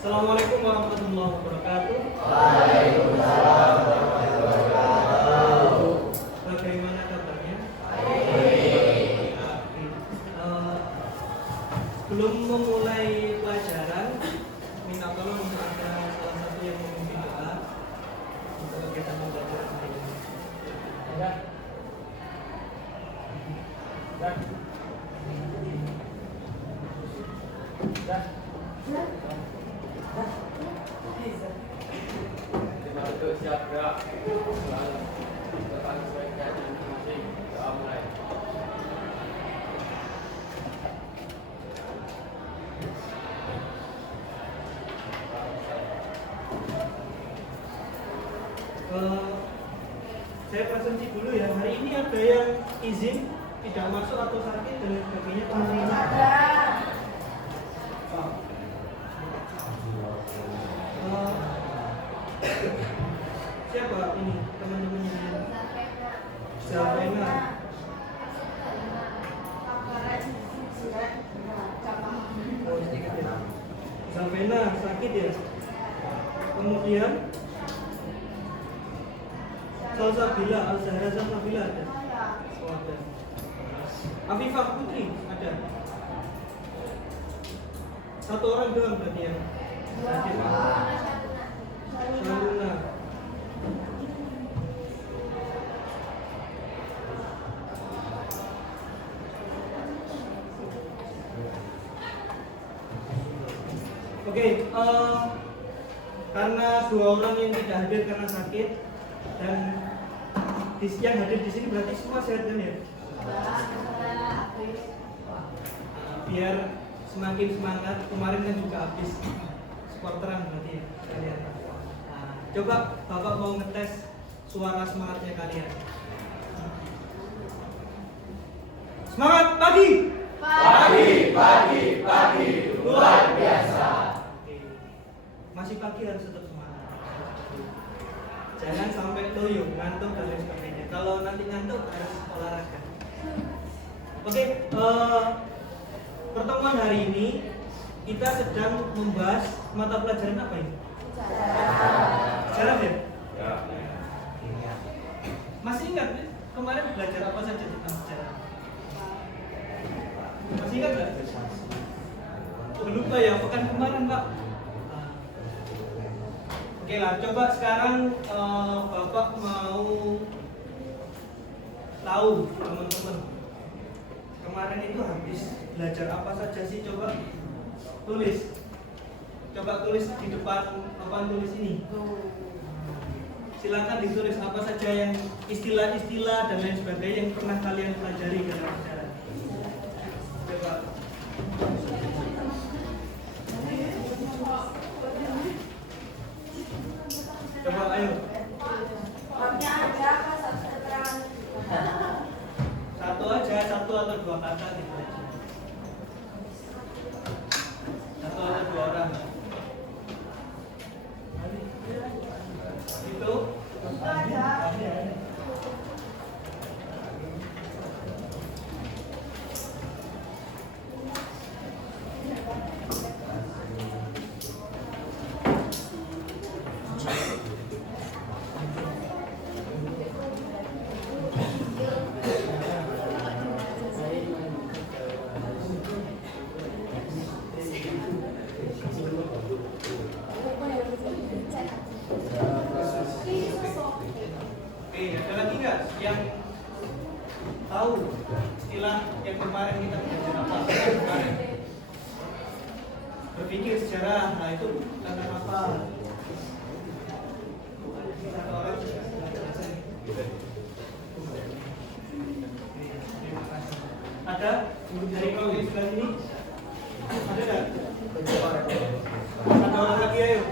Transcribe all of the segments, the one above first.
Assalamualaikum warahmatullahi wabarakatuh. Waalaikumsalam warahmatullahi wabarakatuh. Bagaimana kabarnya? Baik. Belum memulai pelajaran, minta tolong untuk ada salah satu yang memimpin doa untuk kita belajar hari ini. Terima kasih siap gerak. Depan sebaiknya masing-masing. Doa mulai. Saya presentasi dulu ya. Hari ini ada yang izin tidak masuk atau sakit dan lain sebagainya. Ada. Siapa ini teman-temannya? Zafena. Zafena sakit ya. Kemudian Salsabila, Al-Zahra Salsabila ada. Oh, ada. Afifah Putri ada. Satu orang doang berarti ya. Sakit. Shaluna. Oke, karena dua orang yang tidak hadir karena sakit dan yang hadir di sini berarti semua sehat kan ya? Biar semakin semangat, kemarin kan juga habis supporteran berarti ya kalian. Coba Bapak mau ngetes suara semangatnya kalian. Semangat pagi! Pagi, luar biasa. Oke. Masih pagi harus tetap semangat. Jangan sampai loyo, ngantuk dan lain sebagainya. Kalau nanti ngantuk harus olahraga. Oke, pertemuan hari ini kita sedang membahas mata pelajaran apa ini? Sejarah ya? Ya. Masih ingat ya? Kemarin belajar apa saja tentang sejarah? Masih ingat nggak? Lupa ya, pekan kemarin Pak. Oke lah, coba sekarang Bapak mau tahu teman-teman kemarin itu habis belajar apa saja sih? Coba tulis. Coba tulis di depan papan tulis ini. Silakan ditulis apa saja yang istilah-istilah dan lain sebagainya yang pernah kalian pelajari dalam sejarah. Coba. Coba ayo. Babnya ada apa satu keterangan? Satu aja, satu atau dua kata gitu aja. Satu atau dua orang. Itu ada. Oke, ada lagi nggak yang tahu istilah yang kemarin kita belajar apa? Kemarin berpikir sejarah, nah itu tentang apa? Satu orang ada dari kelompok yang sebelah sini? Ada nggak? Ada orang lagi ayo.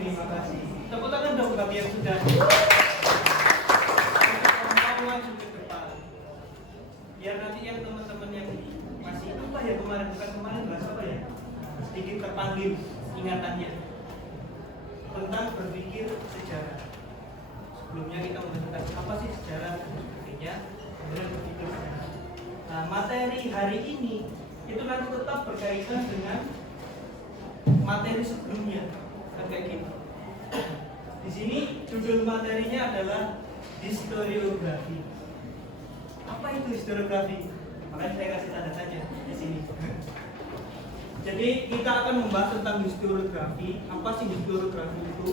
Terima kasih. Tepuk tangan dong bagi yang sudah maju ke depan. Biar nanti yang teman-teman yang masih apa ya kemarin bukan kemarin bahas apa ya sedikit terpanggil ingatannya tentang berpikir sejarah. Sebelumnya kita menentukan apa sih sejarah dan sebagainya, kemudian berpikir sejarah. Nah, materi hari ini itu nanti tetap berkaitan dengan materi sebelumnya, kan kayak gitu. Di sini judul materinya adalah historiografi. Apa itu historiografi? Makanya saya kasih tanda tanya di sini. Jadi kita akan membahas tentang historiografi. Apa sih historiografi itu?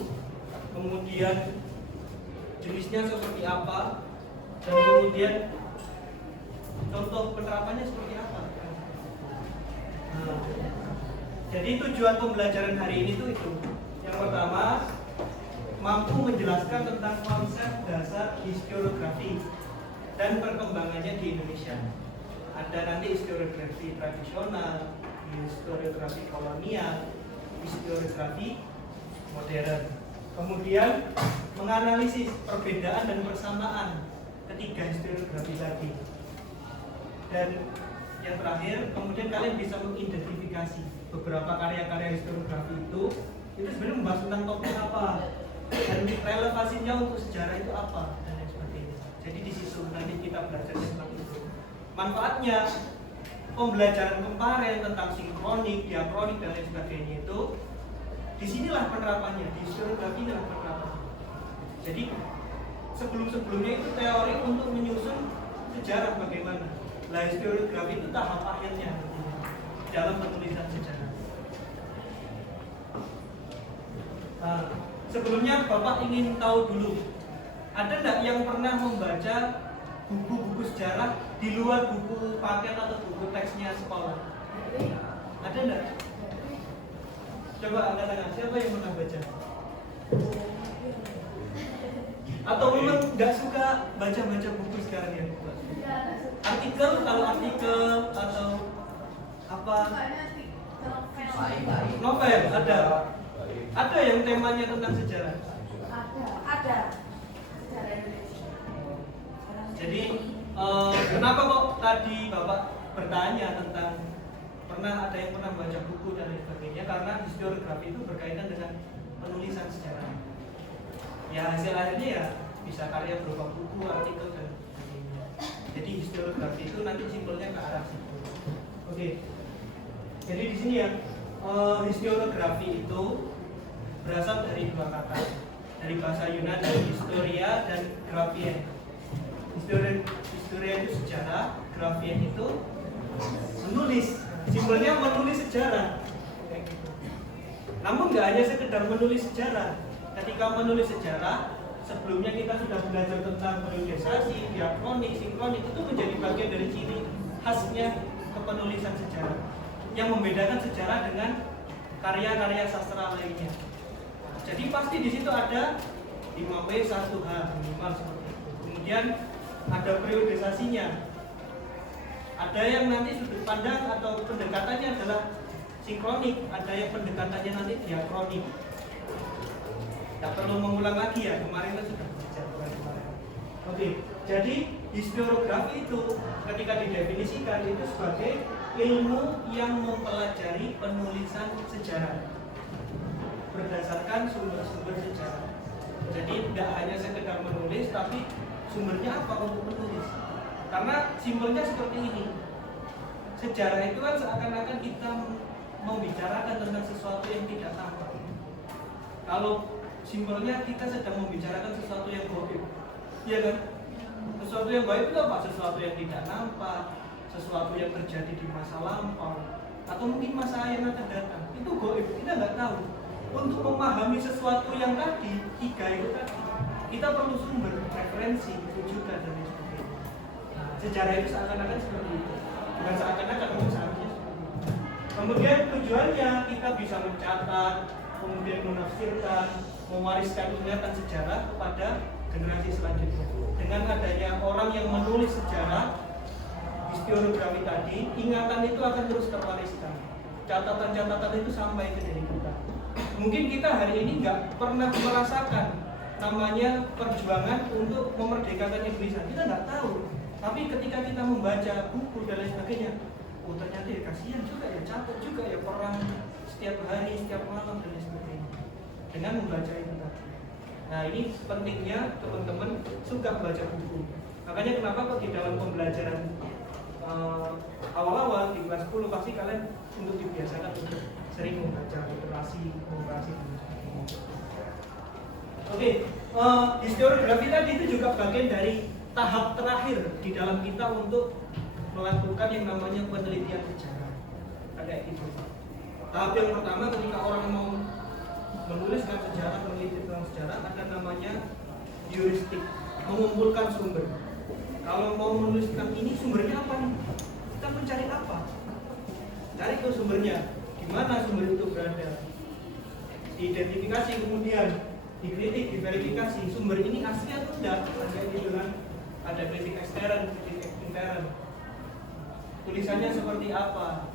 Kemudian jenisnya seperti apa? Dan kemudian contoh penerapannya seperti apa? Nah, jadi tujuan pembelajaran hari ini itu. Yang pertama, mampu menjelaskan tentang konsep dasar historiografi dan perkembangannya di Indonesia. Ada nanti historiografi tradisional, historiografi kolonial, historiografi modern. Kemudian menganalisis perbedaan dan persamaan ketiga historiografi tadi. Dan yang terakhir, kemudian kalian bisa mengidentifikasi beberapa karya-karya historiografi itu sebenarnya membahas tentang topik apa dan relevansinya untuk sejarah itu apa dan lain sebagainya. Jadi di situ nanti kita belajar tentang itu. Manfaatnya pembelajaran kemarin tentang sinkronik, diakronik dan lain sebagainya itu disinilah penerapannya, di historiografi adalah penerapannya. Jadi sebelumnya itu teori untuk menyusun sejarah bagaimana. Lah historiografi itu tahap akhirnya dalam penulisan sejarah. Nah, sebelumnya Bapak ingin tahu dulu, ada nggak yang pernah membaca buku-buku sejarah di luar buku paket atau buku teksnya sekolah? Ada nggak? Coba angkat tangan, siapa yang pernah baca? Atau memang nggak suka baca-baca buku sekarang ya? Artikel, kalau artikel atau apa? Novel, ada. Ada yang temanya tentang sejarah? Ada. Sejarah Indonesia. Jadi kenapa kok tadi Bapak bertanya tentang pernah ada yang pernah baca buku dan lain sebagainya? Karena historiografi itu berkaitan dengan penulisan sejarah. Ya hasil akhirnya ya bisa karya berupa buku, artikel dan sebagainya. Jadi historiografi itu nanti simpelnya ke arah situ. Oke. Jadi di sini ya historiografi itu berasal dari dua kata, dari bahasa Yunani historia dan graphien. Historia itu sejarah, graphien itu menulis. Simbolnya menulis sejarah. Namun nggak hanya sekedar menulis sejarah. Ketika menulis sejarah, sebelumnya kita sudah belajar tentang periodisasi, diakronik, sinkronik, itu menjadi bagian dari ciri khasnya kepenulisan sejarah yang membedakan sejarah dengan karya-karya sastra lainnya. Jadi pasti di situ ada 5W 1H minimal seperti itu. Kemudian ada periodisasinya. Ada yang nanti sudut pandang atau pendekatannya adalah sinkronik, ada yang pendekatannya nanti diakronik. Tak perlu mengulang lagi ya, kemarin kan sudah belajar. Oke, jadi historiografi itu ketika didefinisikan itu sebagai ilmu yang mempelajari penulisan sejarah berdasarkan sumber-sumber sejarah. Jadi tidak hanya sekedar menulis, tapi sumbernya apa untuk menulis. Karena simbolnya seperti ini. Sejarah itu kan seakan-akan kita membicarakan tentang sesuatu yang tidak tampak. Kalau simbolnya kita sedang membicarakan sesuatu yang gaib, iya kan? Sesuatu yang gaib itu apa? Sesuatu yang tidak nampak, sesuatu yang terjadi di masa lampau, atau mungkin masa yang akan datang. Itu gaib, kita nggak tahu. Untuk memahami sesuatu yang tadi, tiga itu tadi, kita perlu sumber, referensi, rujukan dan lain sebagainya. Sejarah itu seakan-akan seperti itu. Bukan seakan-akan, Kemudian tujuannya kita bisa mencatat, kemudian menafsirkan, mewariskan ingatan sejarah kepada generasi selanjutnya. Dengan adanya orang yang menulis sejarah, historiografi tadi, ingatan itu akan terus terwariskan. Catatan-catatan itu sampai ke diri kita. Mungkin kita hari ini nggak pernah merasakan namanya perjuangan untuk memerdekakan Indonesia. Kita nggak tahu. Tapi ketika kita membaca buku dan lain sebagainya, oh ternyata ya kasihan juga ya, capek juga ya perang setiap hari, setiap malam dan lain sebagainya. Dengan membaca itu tadi. Nah ini pentingnya teman-teman suka baca buku. Makanya kenapa kok di dalam pembelajaran awal-awal di kelas 10 pasti kalian untuk dibiasakan untuk sering membaca literasi, komparasi. Oke, historiografi tadi itu juga bagian dari tahap terakhir di dalam kita untuk melakukan yang namanya penelitian sejarah. Ada itu. Tahap yang pertama ketika orang mau menuliskan sejarah, meneliti tentang sejarah, ada namanya heuristik, mengumpulkan sumber. Kalau mau menuliskan ini sumbernya apa nih? Kita mencari apa? Cari ke sumbernya. Di mana sumber itu berada? Diidentifikasi, kemudian dikritik, diverifikasi. Sumber ini asli atau tidak? Ada gitu kan? Ada kritik ekstern, kritik intern. Tulisannya seperti apa?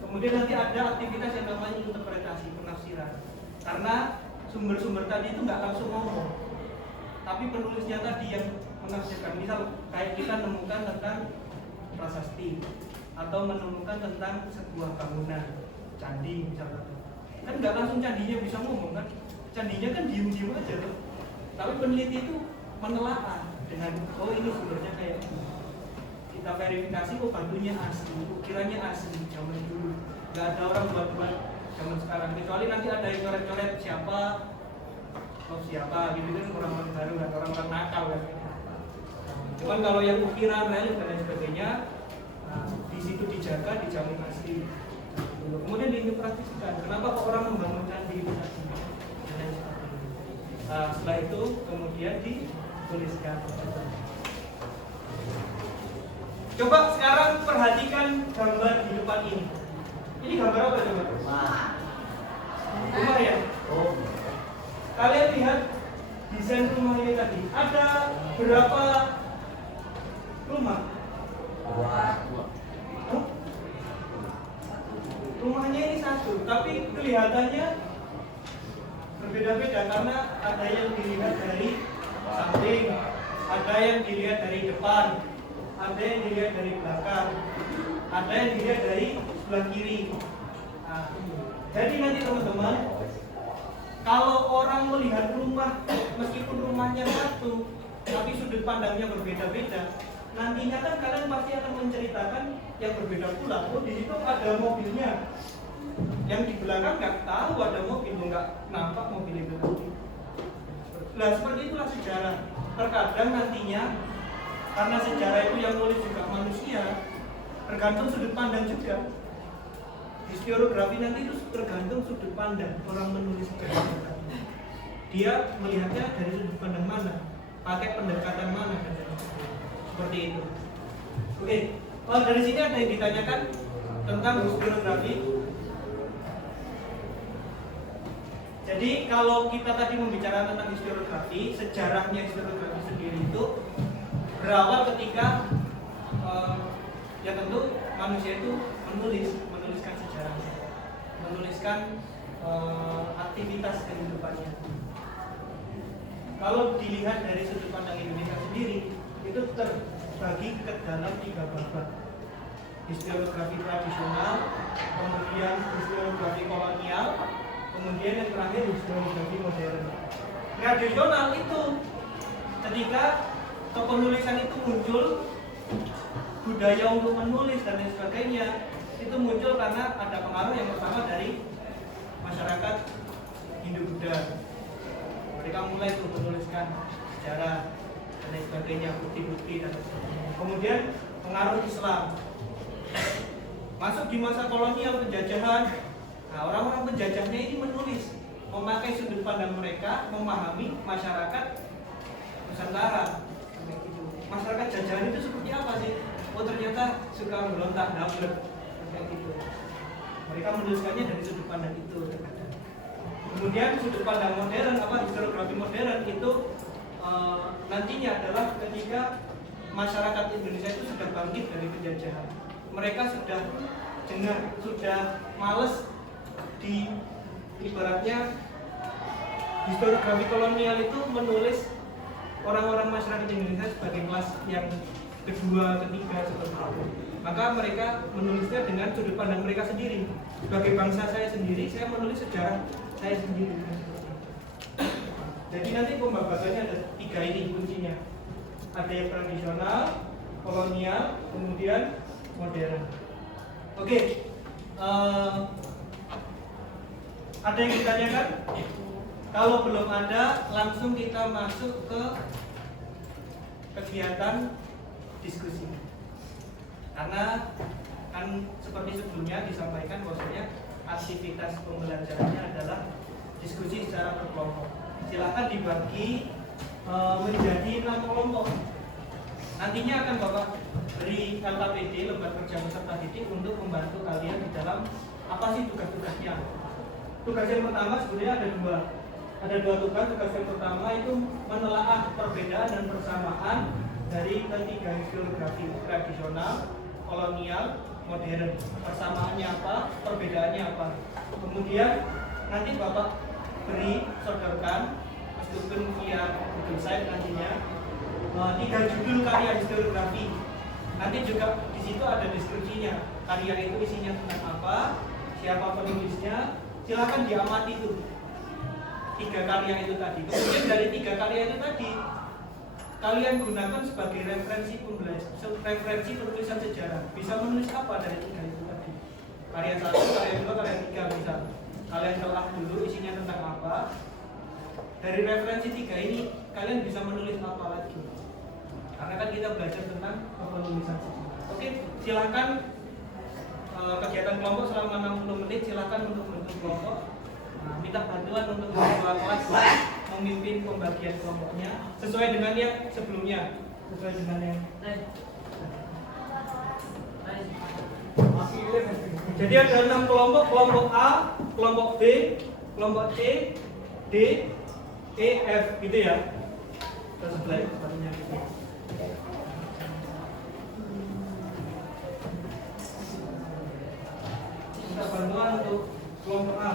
Kemudian nanti ada aktivitas yang namanya interpretasi, penafsiran. Karena sumber-sumber tadi itu nggak langsung ngomong, tapi penulisnya tadi yang menafsirkan. Misal kayak kita menemukan tentang prasasti atau menemukan tentang sebuah bangunan candi misalnya, kan nggak langsung candinya bisa ngomong kan, candinya kan diem-diem aja tuh. Tapi peneliti itu menelaah dengan oh ini sumbernya kayak gini. Kita verifikasi oh batunya asli, ukirannya asli zaman dulu, nggak ada orang buat-buat zaman sekarang, kecuali nanti ada yang coret-coret siapa gitu kan, orang-orang baru kan, orang-orang nakal kan. Cuman kalau yang ukiran, relief dan lain sebagainya, nah, di situ dijaga, dijamin asli. Kemudian diinterpretasikan, kenapa kok orang membangun candi itu tadi? Dan lain sebagainya. Nah, setelah itu kemudian dituliskan. Coba sekarang perhatikan gambar di depan ini. Ini gambar apa coba? Rumah ya? Oh. Kalian lihat desain rumah ini tadi. Ada berapa rumah? Rumahnya ini satu, tapi kelihatannya berbeda-beda karena ada yang dilihat dari samping, ada yang dilihat dari depan, ada yang dilihat dari belakang, ada yang dilihat dari sebelah kiri. Nah, jadi nanti teman-teman, kalau orang melihat rumah, meskipun rumahnya satu, tapi sudut pandangnya berbeda-beda, nantinya kan kalian pasti akan menceritakan yang berbeda pula. Oh, di situ ada mobilnya, yang di belakang nggak tahu ada mobil, nggak nampak mobil itu nanti. Nah, seperti itulah sejarah. Terkadang nantinya, karena sejarah itu yang nulis juga manusia, tergantung sudut pandang juga. Historiografi nanti itu tergantung sudut pandang orang menulis sejarah. Dia melihatnya dari sudut pandang mana, pakai pendekatan mana, dan seperti itu. Oke, dari sini ada yang ditanyakan tentang historiografi. Jadi kalau kita tadi membicarakan tentang historiografi, sejarahnya historiografi sendiri itu berawal ketika ya tentu manusia itu menuliskan sejarahnya, menuliskan aktivitas kehidupannya. Kalau dilihat dari sudut pandang Indonesia sendiri, itu terbagi ke dalam 3 babak: historiografi tradisional, kemudian historiografi kolonial, kemudian yang terakhir historiografi modern. Tradisional itu ketika kepenulisan itu muncul, budaya untuk menulis dan lain sebagainya itu muncul karena ada pengaruh yang pertama dari masyarakat Hindu-Buddha. Mereka mulai tuh menuliskan sejarah dan lain sebagainya, bukti-bukti dan sebagainya. Kemudian pengaruh Islam masuk di masa kolonial, penjajahan. Nah, orang-orang penjajahnya ini menulis, memakai sudut pandang mereka, memahami masyarakat Nusantara. Masyarakat jajahan itu seperti apa sih? Oh ternyata suka berontak, dablek, kayak gitu. Mereka menuliskannya dari sudut pandang itu terkadang. Kemudian sudut pandang modern, historiografi modern itu nantinya adalah ketika masyarakat Indonesia itu sudah bangkit dari penjajahan. Mereka sudah jengah, sudah males di ibaratnya historiografi kolonial itu menulis orang-orang masyarakat Indonesia sebagai kelas yang kedua, ketiga seperti itu. Maka mereka menulisnya dengan sudut pandang mereka sendiri. Sebagai bangsa saya sendiri, saya menulis sejarah saya sendiri. Jadi nanti pembahasannya ada 3 ini kuncinya. Ada yang tradisional, kolonial, kemudian modern. Oke, ada yang ditanyakan? Kalau belum ada, langsung kita masuk ke kegiatan diskusi. Karena kan seperti sebelumnya disampaikan bahwasanya aktivitas pembelajarannya adalah diskusi secara berkelompok. Silakan dibagi menjadi 6 kelompok. Nantinya akan Bapak beri LKPD, lembar kerja peserta didik, untuk membantu kalian di dalam apa sih tugas-tugasnya. Tugas yang pertama sebenarnya ada 2. Ada 2 tugas. Tugas yang pertama itu menelaah perbedaan dan persamaan dari ketiga historiografi tradisional, kolonial, modern. Persamaannya apa, perbedaannya apa. Kemudian nanti Bapak beri sodorkan meskipun via Google Site nantinya 3 judul karya historiografi. Nanti juga di situ ada deskripsinya. Karya itu isinya tentang apa, siapa penulisnya. Silakan diamati itu 3 karya itu tadi. Kemudian dari 3 karya itu tadi kalian gunakan sebagai referensi pembelajaran, referensi penulisan sejarah. Bisa menulis apa dari 3 itu tadi? Karya 1, karya 2, karya 3 bisa. Kalian telah dulu isinya tentang apa. Dari referensi 3 ini kalian bisa menulis apa lagi? Karena kan kita belajar tentang penulisan sejarah. Oke, silakan kegiatan kelompok selama 60 menit. Silakan untuk bentuk kelompok. Minta bantuan untuk ketua kelas memimpin pembagian kelompoknya sesuai dengan yang sebelumnya, sesuai dengan yang jadi ada 6 kelompok. Kelompok A, kelompok B, kelompok C, D, E, F gitu ya. Kita sebelah satunya gitu. Minta bantuan untuk kelompok A.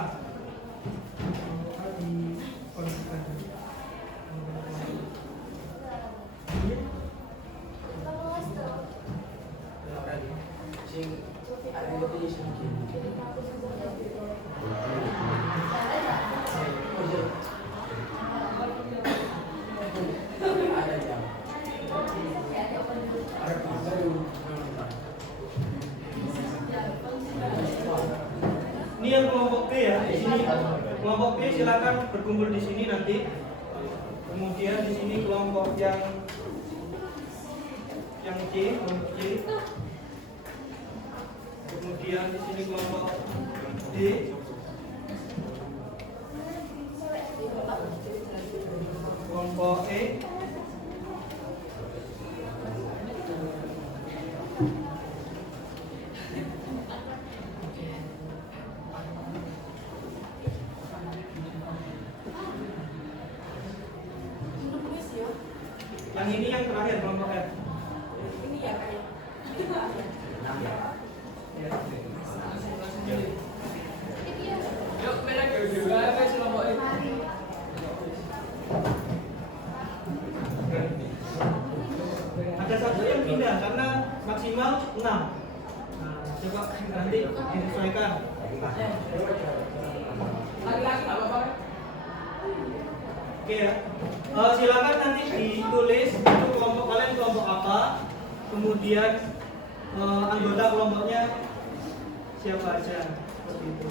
Ini yang kelompok B ya, di sini kelompok B silakan berkumpul di sini nanti. Kemudian di sini kelompok yang C, kelompok C. Kemudian di sini kelompok D. Kelompok E. Yang ini yang terakhir kelompok F. Ini ya kayak. Yuk, beda juga apa sih kelompok ini? Ada 1 yang pindah karena maksimal 6. Nah, coba nanti disesuaikan. Lagi-lagi nggak apa-apa. Oke ya. Silakan nanti ditulis itu kelompok kalian kelompok apa, kemudian anggota kelompoknya siapa aja seperti itu.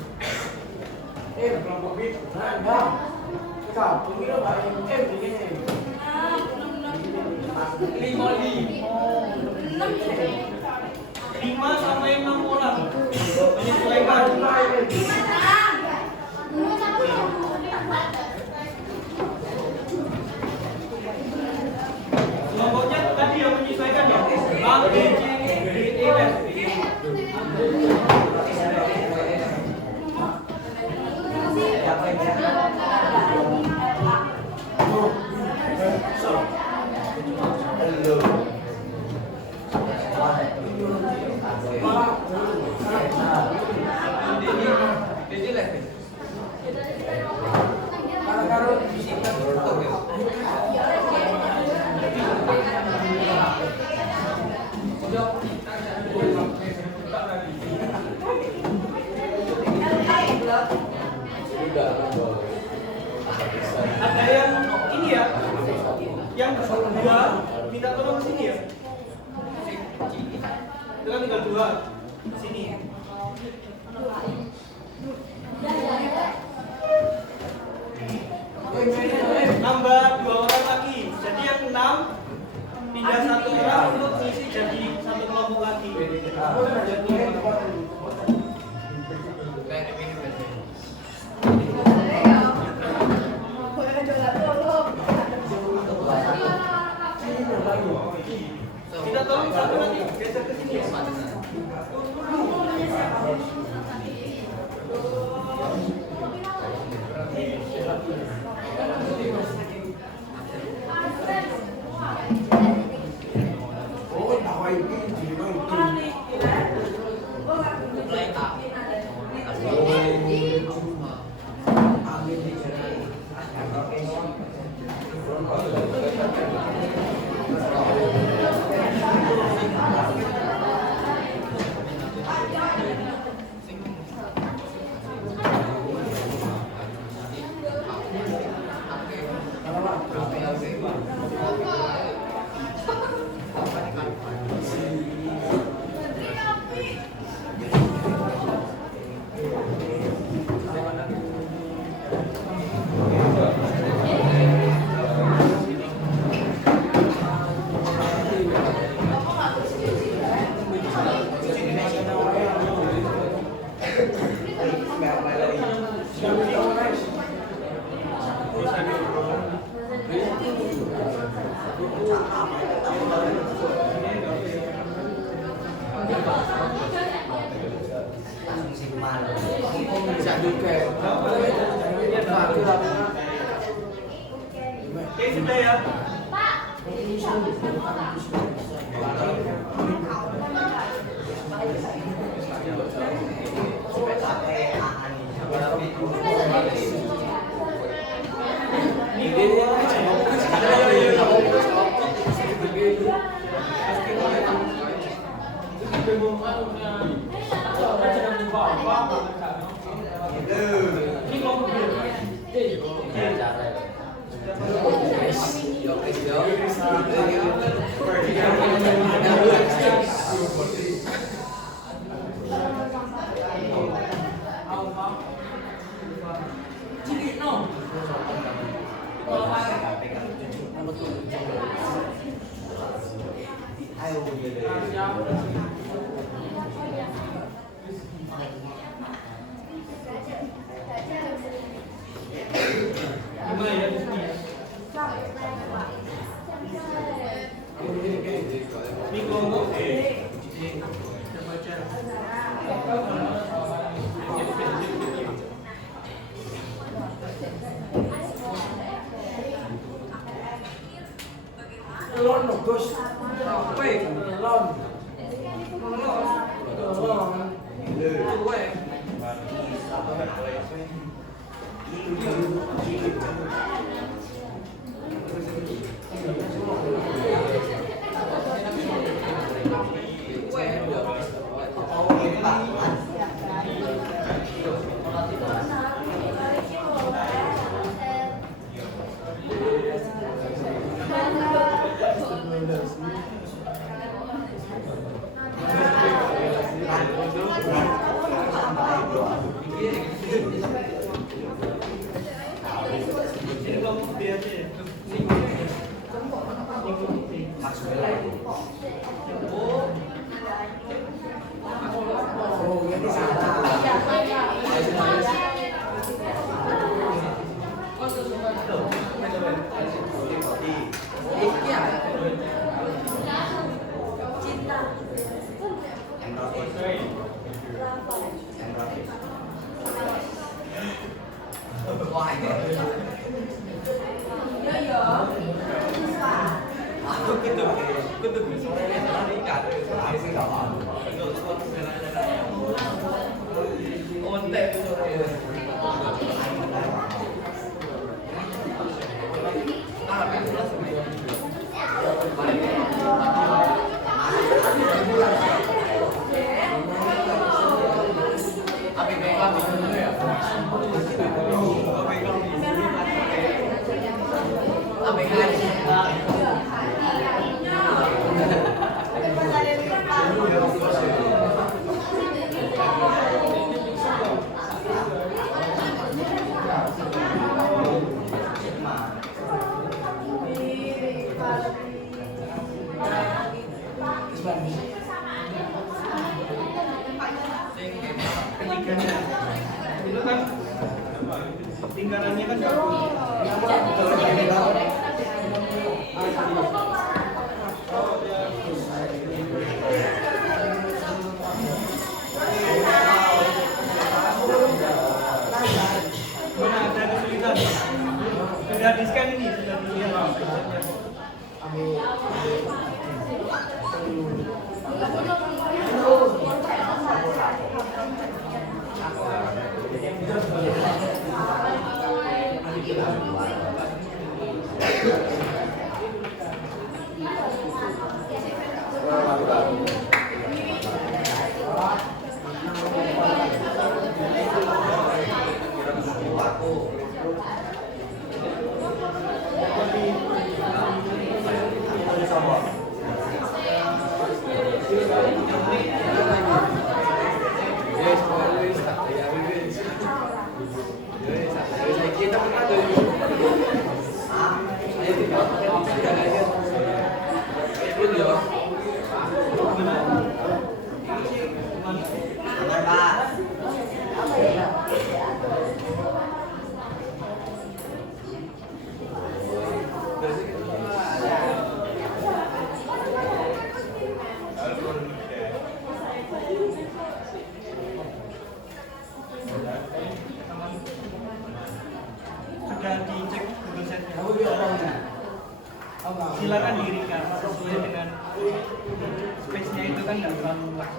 Kelompok B. Nah, kau kira Pak begini. 5 sampai 6 orang. Menyesuaikan. Kelompoknya tadi yang menyesuaikan ya. A, B, C, D, E, F. Ada yang ini ya, yang dua minta tolong ke sini ya. Itu kan tinggal dua sini. Nambah 2 orang lagi, jadi yang 6 pindah 1 orang untuk ngisi jadi 1 kelompok lagi. Kita tolong satu nanti geser ke sini ya. Oke, sudah ya. Ini kelompok gimana ya di sini ya? Ini kelompok E. Kita baca. Telon Gus. Apa itu? Telon. Telon. Kue. Ini kelompok B aja ya. Oh, ini salah. lingkarannya kan bagus. Mana ada kesulitan? Sudah di scan ini, sudah dilihat. Sudah dicek Google Set-nya. Silakan dirikan sesuai dengan space-nya itu kan nggak terlalu luas.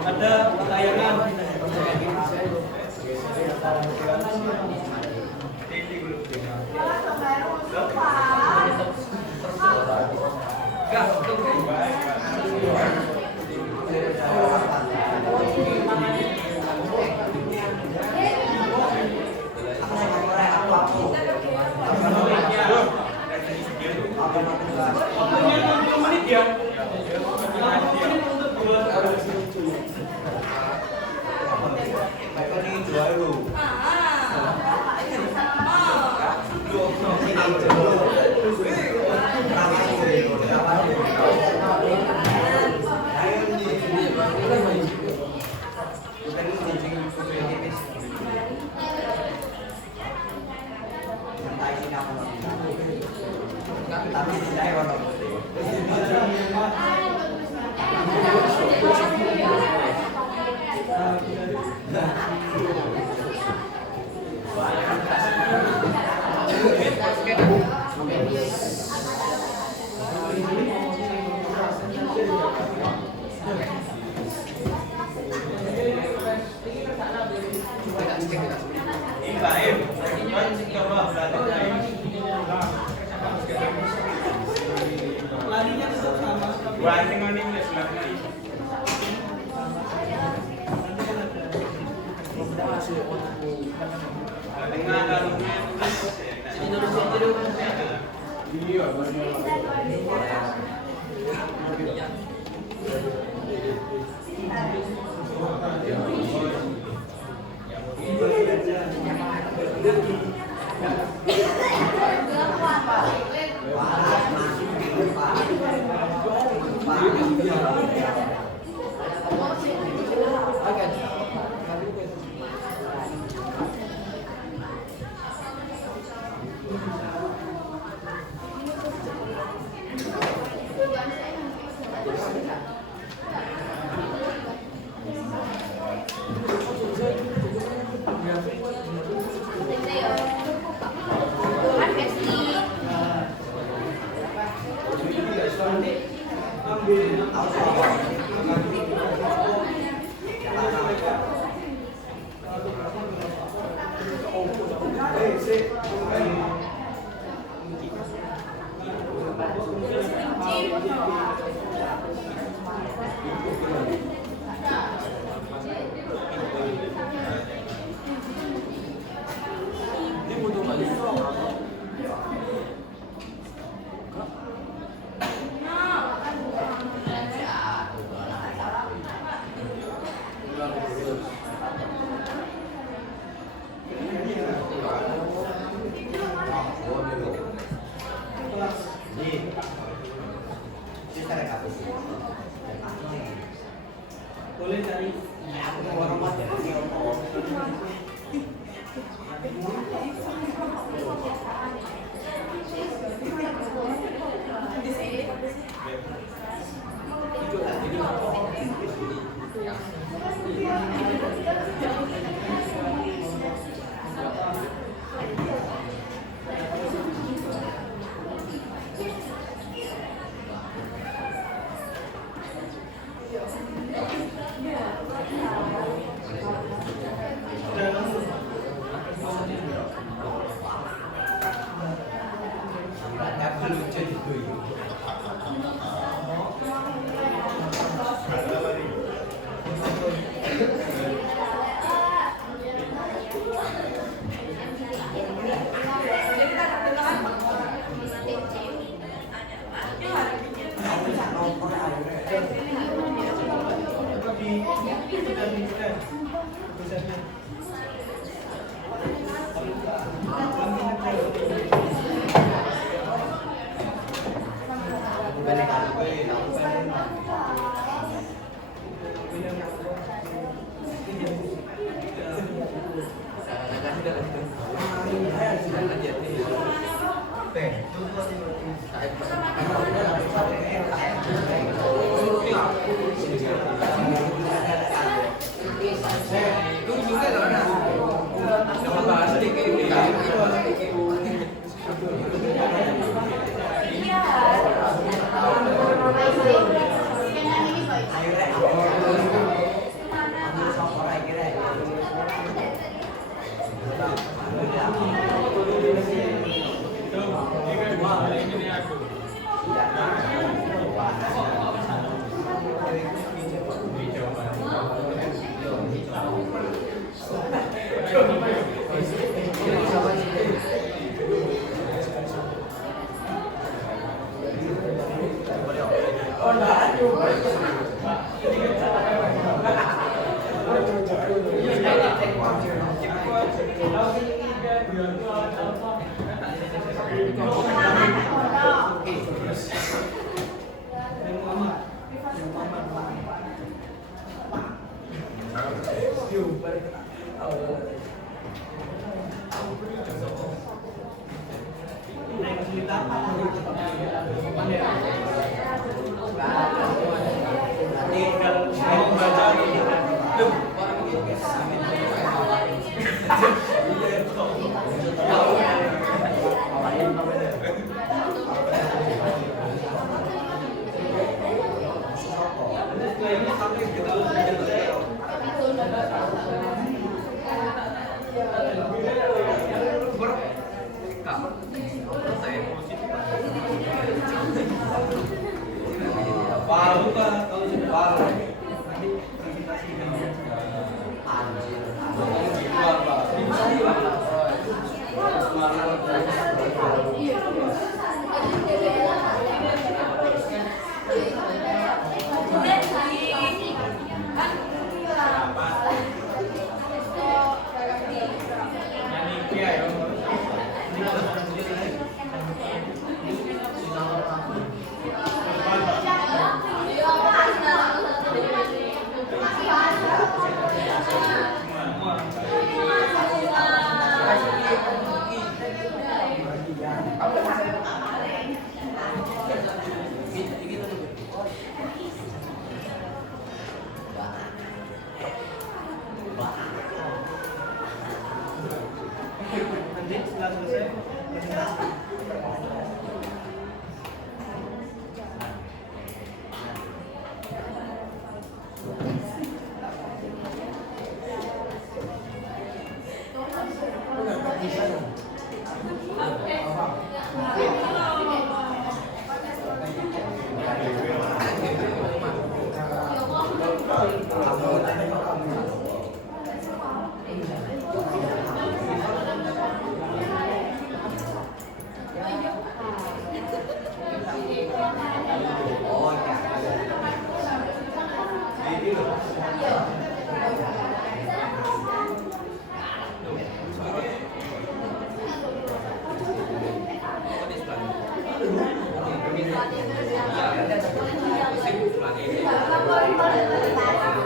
Ada layangan. Waktunya 60 menit ya. 60 menit untuk tapi tidak warna putih. larinya tetap sama. Writing on English, learning. Boleh cari warung aja. lucu juga ya.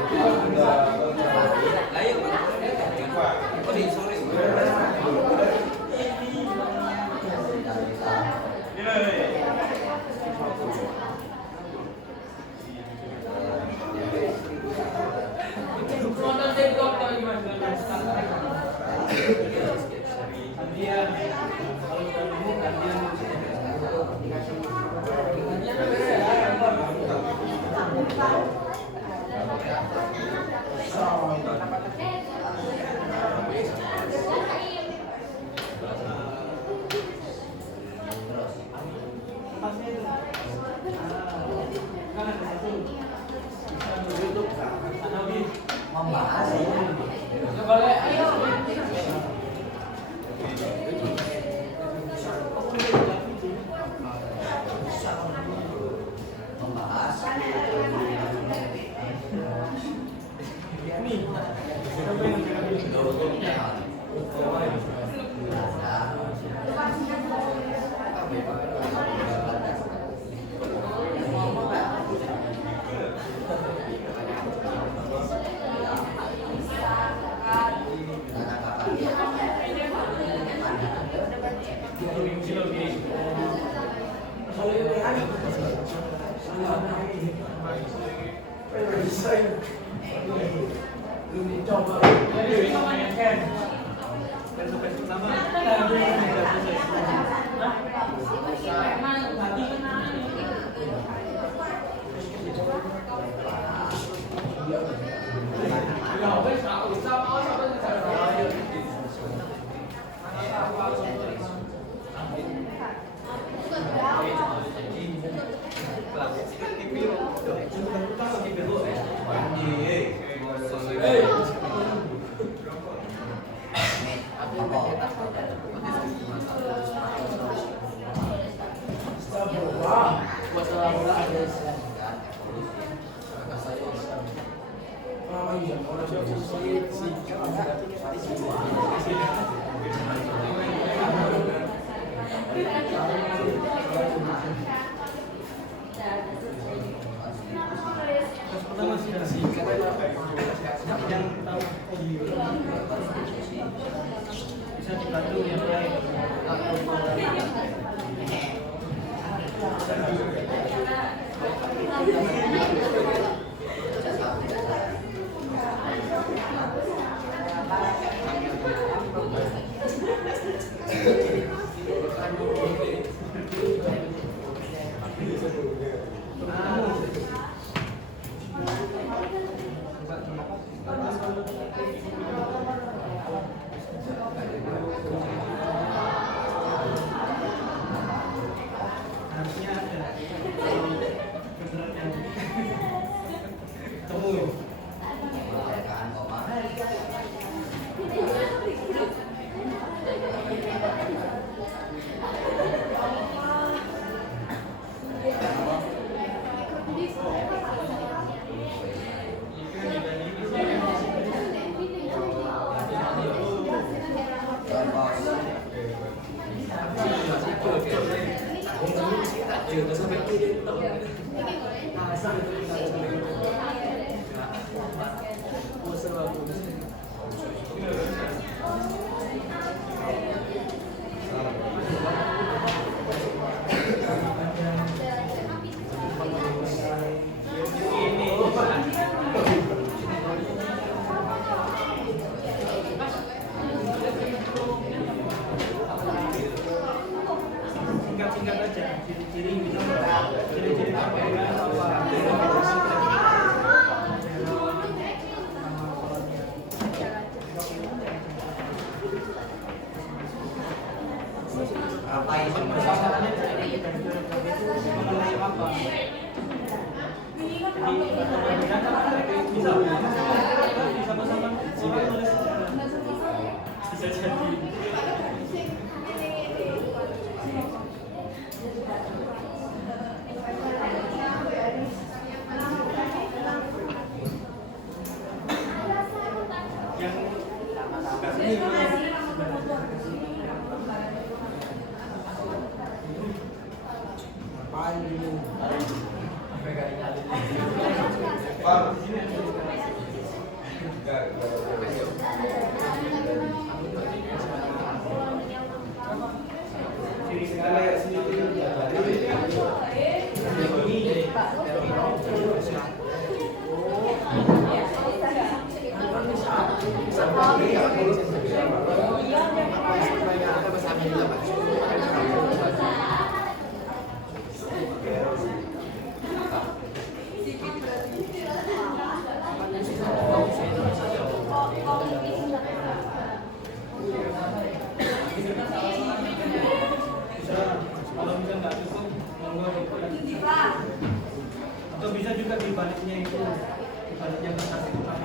Iya. Kan ada satu. Bisa YouTube. Anobi. Membahas Coba lihat. Ayo. membahas Nih. Siapa yang mengambil? Belum dicoba. Jadi mainkan. Besok pertama. Pertama sudah yang tahu bisa dibantu yang lain. Harusnya ada beneran yang temu. Singkat-singkat aja, ciri-ciri apa ya, apa yang permasalahannya mengenai apa? Jadi bisa sama-sama orang nulis bisa jadi. Atau bisa juga dibaliknya itu, dibaliknya kertas itu tapi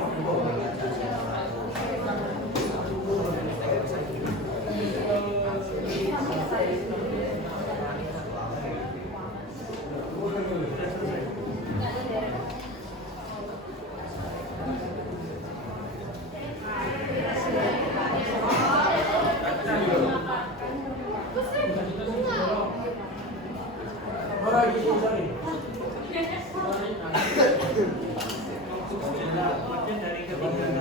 Orang ini sorry. dari ketiga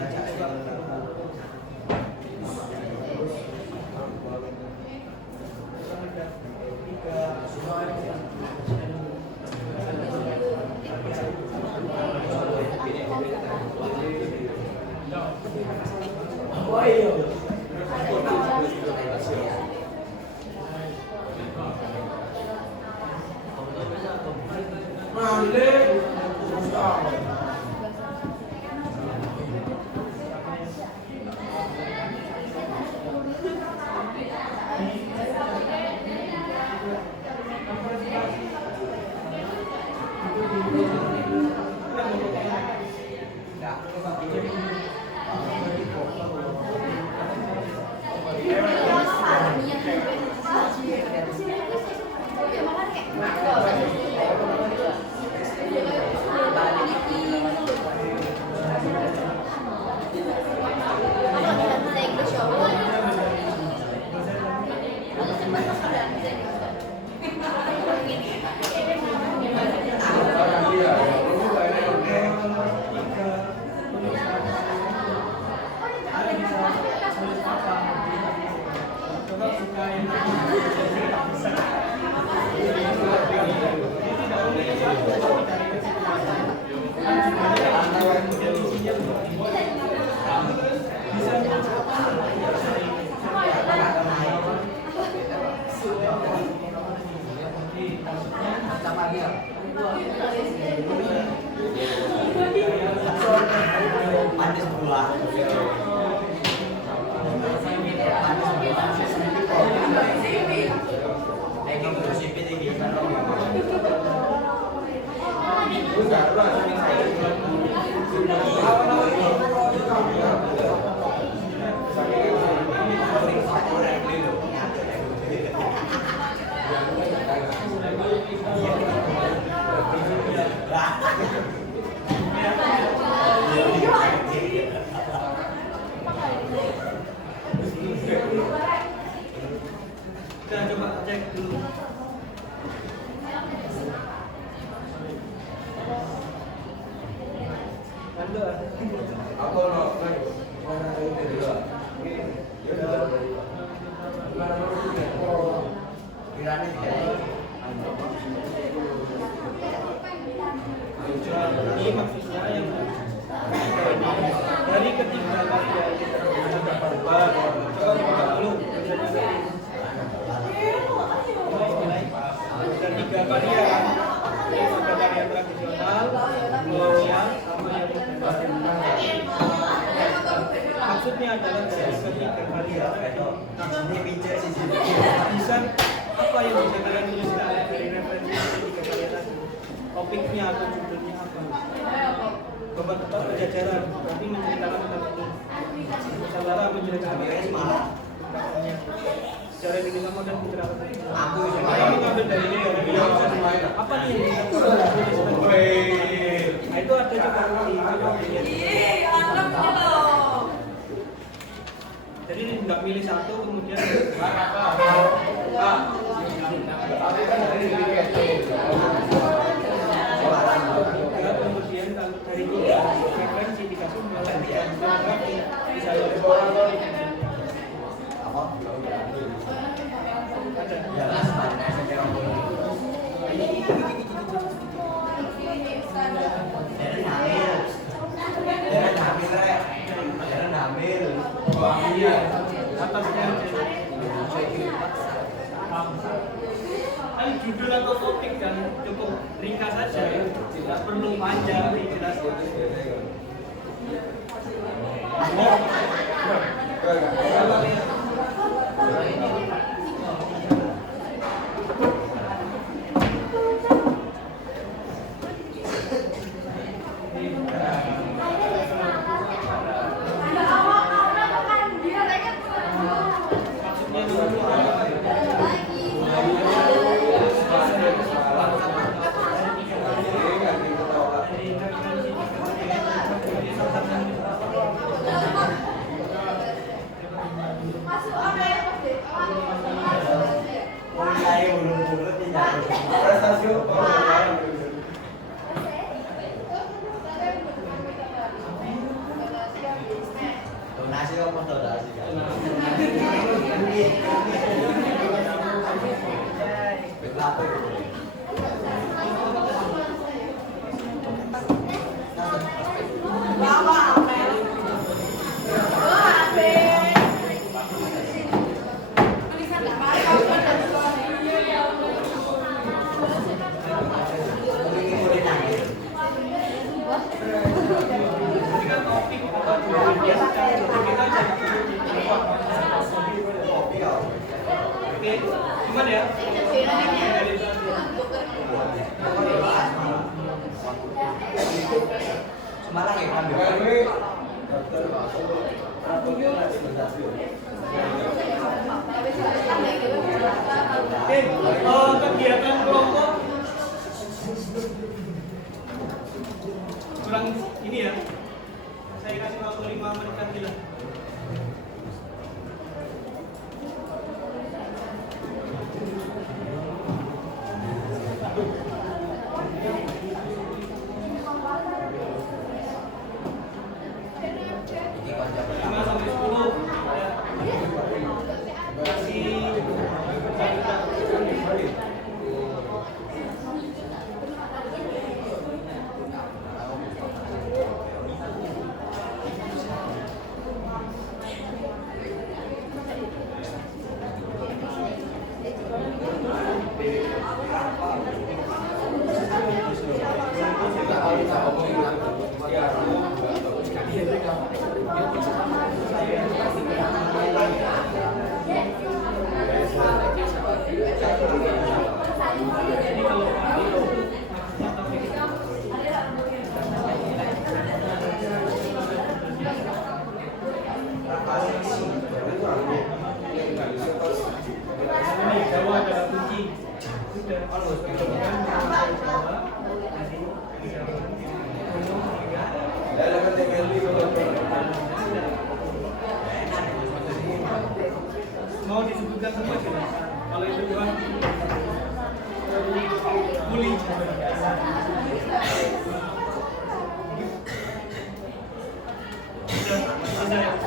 Oh iya. Malik, Mustafa. Manis buah. Kita coba cek dulu. Aku no. Ini maksudnya yang dari ketiga kali ya ada perubahan belum dan 3 kali ya ada karya tradisional kolonial sama yang maksudnya adalah dari ketiga kali ya bisa apa yang bisa kalian tuliskan dari referensi ketiga kali tadi topiknya atau judulnya apa Bapak-bapak Pajajaran berarti menceritakan tentang ini saudara menceritakan katanya secara ini kamu dan menceritakan Aku saya mengambil dari ini apa nih yang kita tuliskan nah itu ada coba jadi ini nggak milih satu kemudian kemudian kalau dari itu referensi dikasih melakukan bisa Apa? ada Jelas banyak secara umum. Dari hamil. Dari hamil rek. Dari hamil. Iya. atasnya kan judul atau topik kan cukup ringkas saja tidak perlu panjang dijelaskan. Oke, kegiatan kelompok kurang ini ya. Saya kasih waktu 5 menit lagi lah. Lima sampai 10 ya. Kasih jadi kalau ini Jawa adalah kunci. Sudah mau disebutkan semua coba. Kalau itu bukan kuli. Sudah selesai.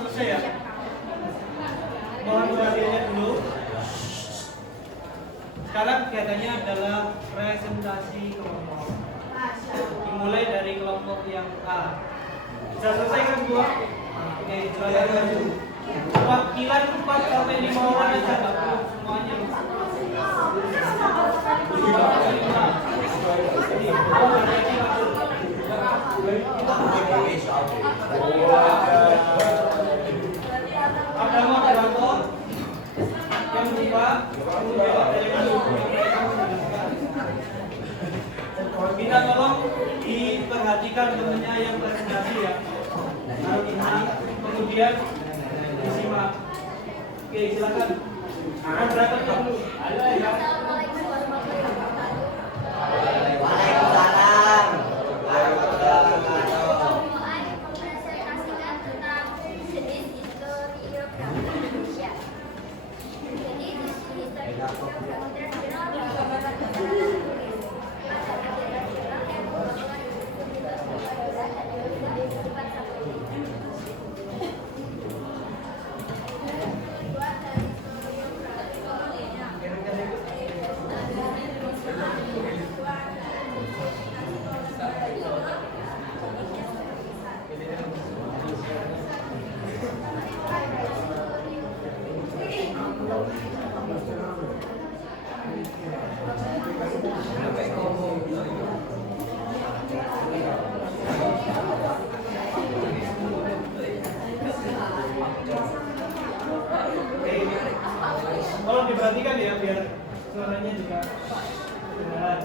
selesai ya. Mohon perhatiannya dulu. Sekarang kegiatannya adalah presentasi kelompok. Dimulai dari kelompok yang A. Sudah selesai kan Bu? Oke, silakan maju. Wakilan 4 sampai 5 orang aja, Pak. Semuanya. Ada moderator yang kedua, kemudian ada yang minta tolong diperhatikan temennya yang presentasi ya. Taruh ini, kemudian disimak. Oke, silakan. Moderator dulu. Waalaikumsalam. Warahmatullahi wabarakatuh. Mempresentasikan tentang jenis historiografi Indonesia. Jadi historiografi tradisional adalah pada kegiatan nasional yang merupakan aktivitas pelajaran dan dilakukan di tempat sampai Tolong diperhatikan ya biar suaranya juga kedengaran.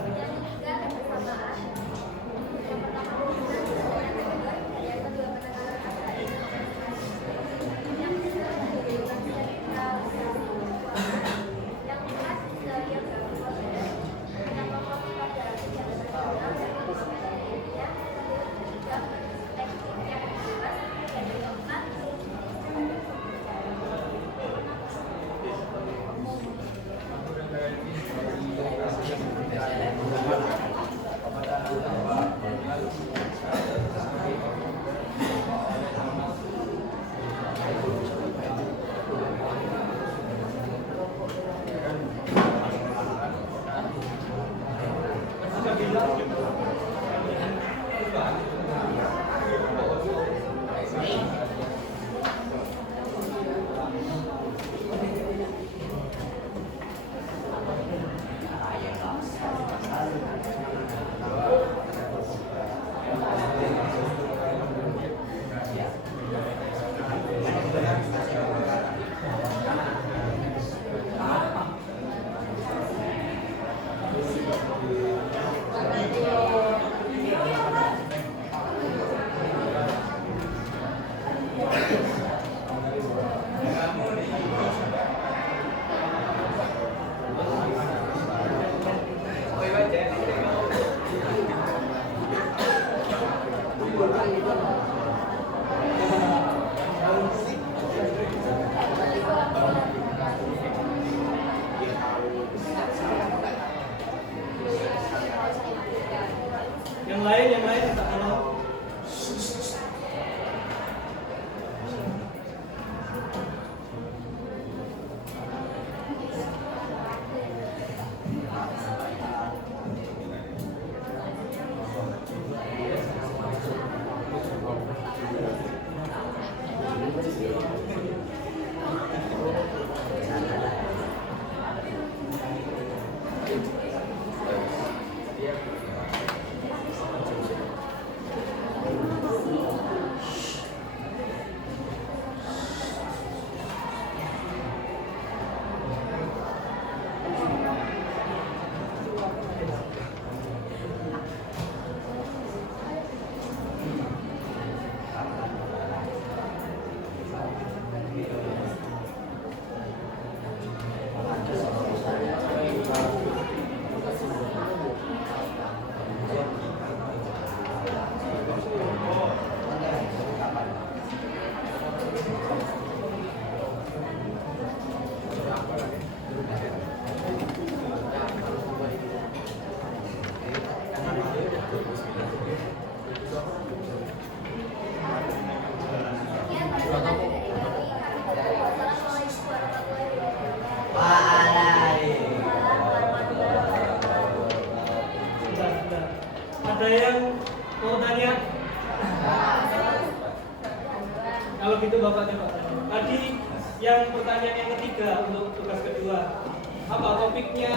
Kalau gitu Bapak coba. Tadi yang pertanyaan yang ketiga untuk tugas kedua. Apa topiknya?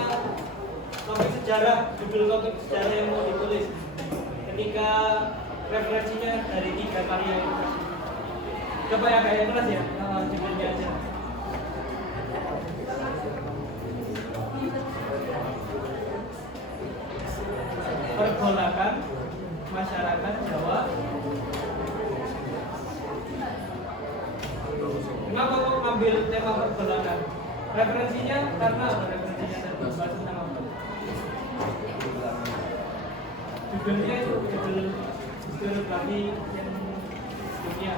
Topik sejarah, judul topik sejarah yang mau ditulis. Ketika referensinya dari 3 karya itu. Coba ya kayak kelas ya, judulnya aja. Pergolakan masyarakat Jawa. Kenapa kok ngambil tema pergolakan? Referensinya karena apa? Referensinya tadi bahas tentang apa? Judulnya itu judul historiografi yang dunia.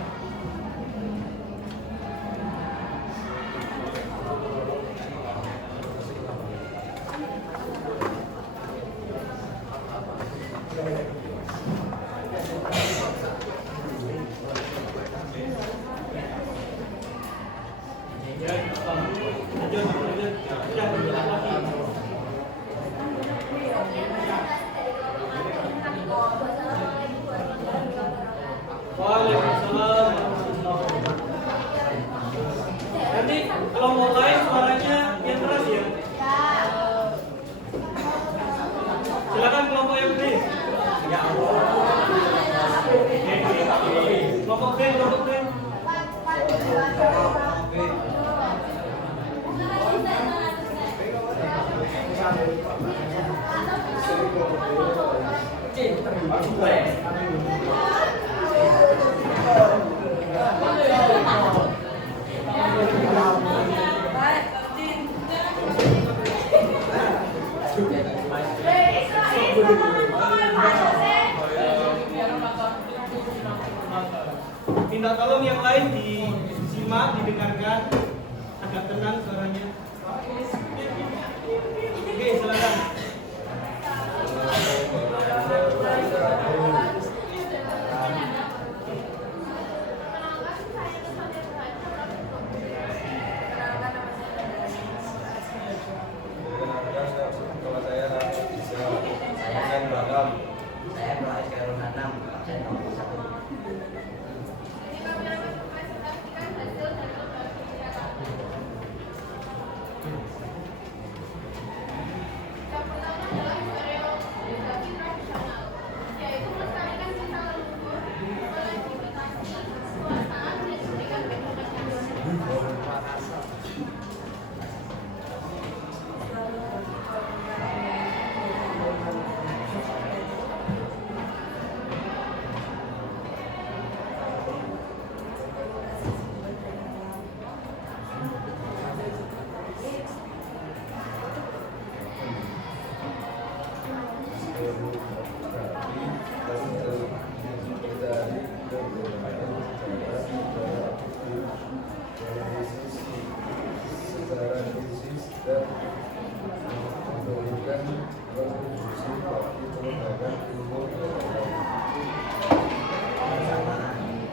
Waalaikumsalam. Nanti kalau mau live suaranya yang keras ya. Silakan kelompok yang B. Kelompok B, kelompok B. Minta tolong yang lain disimak, didengarkan agak tenang suaranya. Oke, silakan. Saya Noah Khairul Anam, absen nomor 1.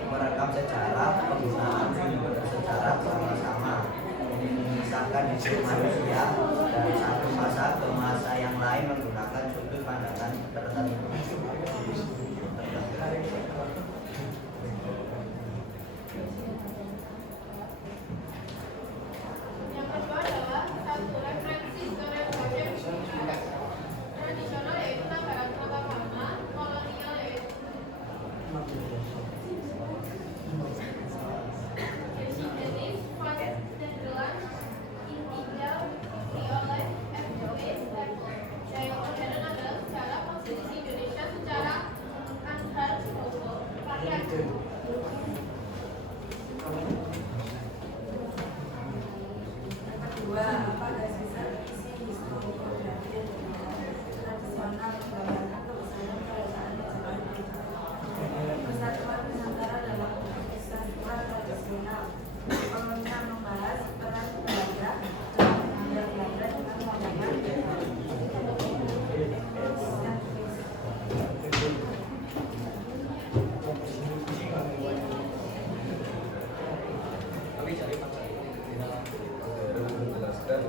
Merekam sejarah penggunaan sumber sejarah bersama-sama, memisahkan hidup manusia dari satu masa ke masa yang lain menggunakan sudut pandangan tertentu. Yang kedua adalah satu referensi historiografi yang tradisional yaitu Nagara-Kertagama, kolonial yaitu jenis Franz Nederland, Intigal, oleh F. Joyce Staples. Dan yang modern adalah sejarah konstitusi Indonesia secara antar global. Karya Kedua, apa garis besar isi historiografi tradisional menggambarkan kebesaran kerajaan Majapahit. Persatuan Nusantara dalam kesatuan tradisional. Kolonial membahas peran Belanda dalam mengambil Belanda dengan menggunakan menjelaskan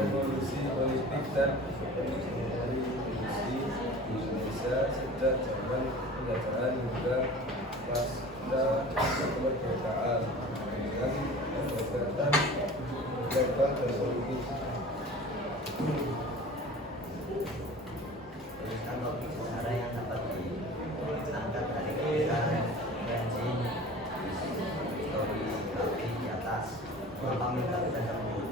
evolusi politik dan ekonomi Indonesia sejak zaman penjajahan hingga pas dan kemerdekaan dengan pembuatan legal tersebut. Tuliskan topik sejarah yang dapat diangkat dari kebenaran referensi historiografi di atas. Apabila kita temui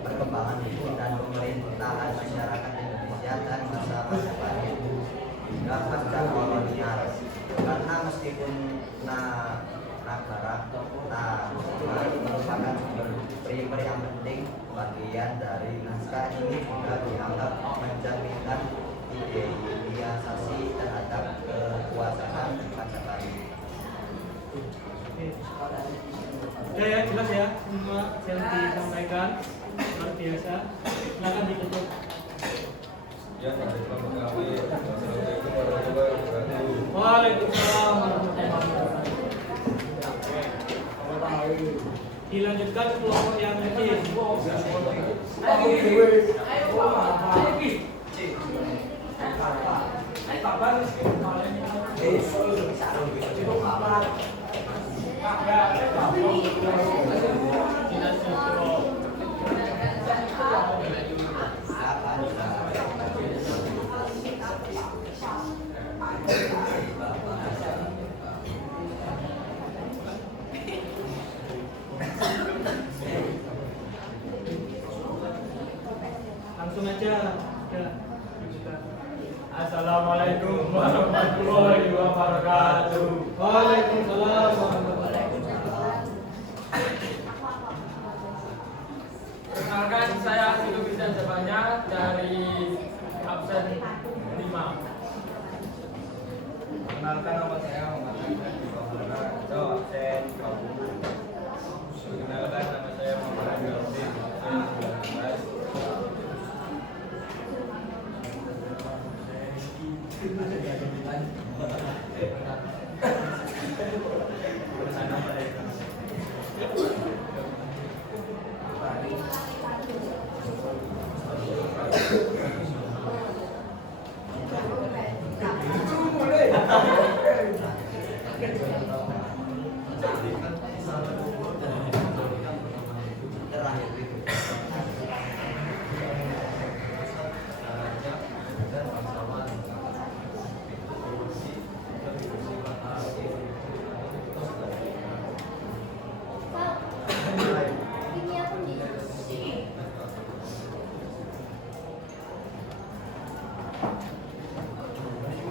perkembangan hukum dan pemerintahan masyarakat Indonesia dan masa Majapahit hingga pasca kolonial. Karena meskipun nagara merupakan sumber primer yang penting, bagian dari naskah ini juga dianggap mencerminkan idealisasi terhadap kekuasaan Majapahit. Ya, jelas ya semua yang disampaikan, luar biasa. Silakan ditutup. Yang ada kami. Wassalamualaikum warahmatullahi wabarakatuh. Waalaikumsalam warahmatullahi wabarakatuh. Dilanjutkan kelompok yang kecil. Langsung aja. Ya. Assalamualaikum warahmatullahi wabarakatuh. Waalaikumsalam warahmatullahi wabarakatuh. Perkenalkan, saya Hidup Christian Jabanya dari absen 5. Perkenalkan, nama saya Muhammad Ahmad Ibrahim absen 20. Perkenalkan, nama saya Muhammad Ibrahim absen 19.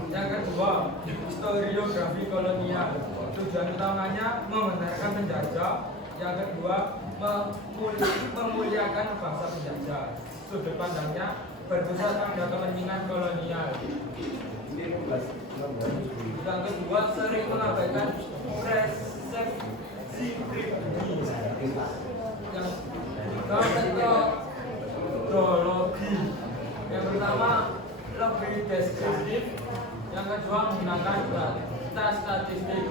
Yang kedua, historiografi kolonial. Tujuan utamanya membenarkan penjajah. Yang kedua, memuliakan bangsa penjajah. Sudut pandangnya berpusat pada kepentingan kolonial. Yang kedua, sering mengabaikan persepsi pribadi. Yang ketiga, metodologi. Yang pertama, lebih deskriptif. Yang kedua, menggunakan data statistik.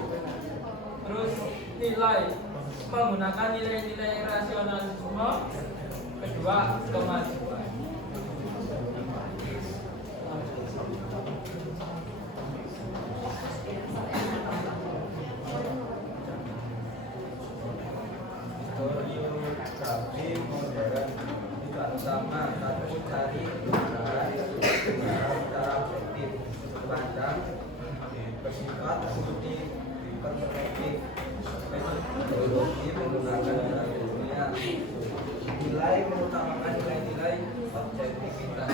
Terus menggunakan nilai-nilai rasionalisme. Kedua, kemajuan. Historiografi modern tujuan utama satu mencari kebenaran secara objektif, pandang, bersifat studi, perspektif, metodologi menggunakan nilai dunia, nilai mengutamakan nilai-nilai objektivitas.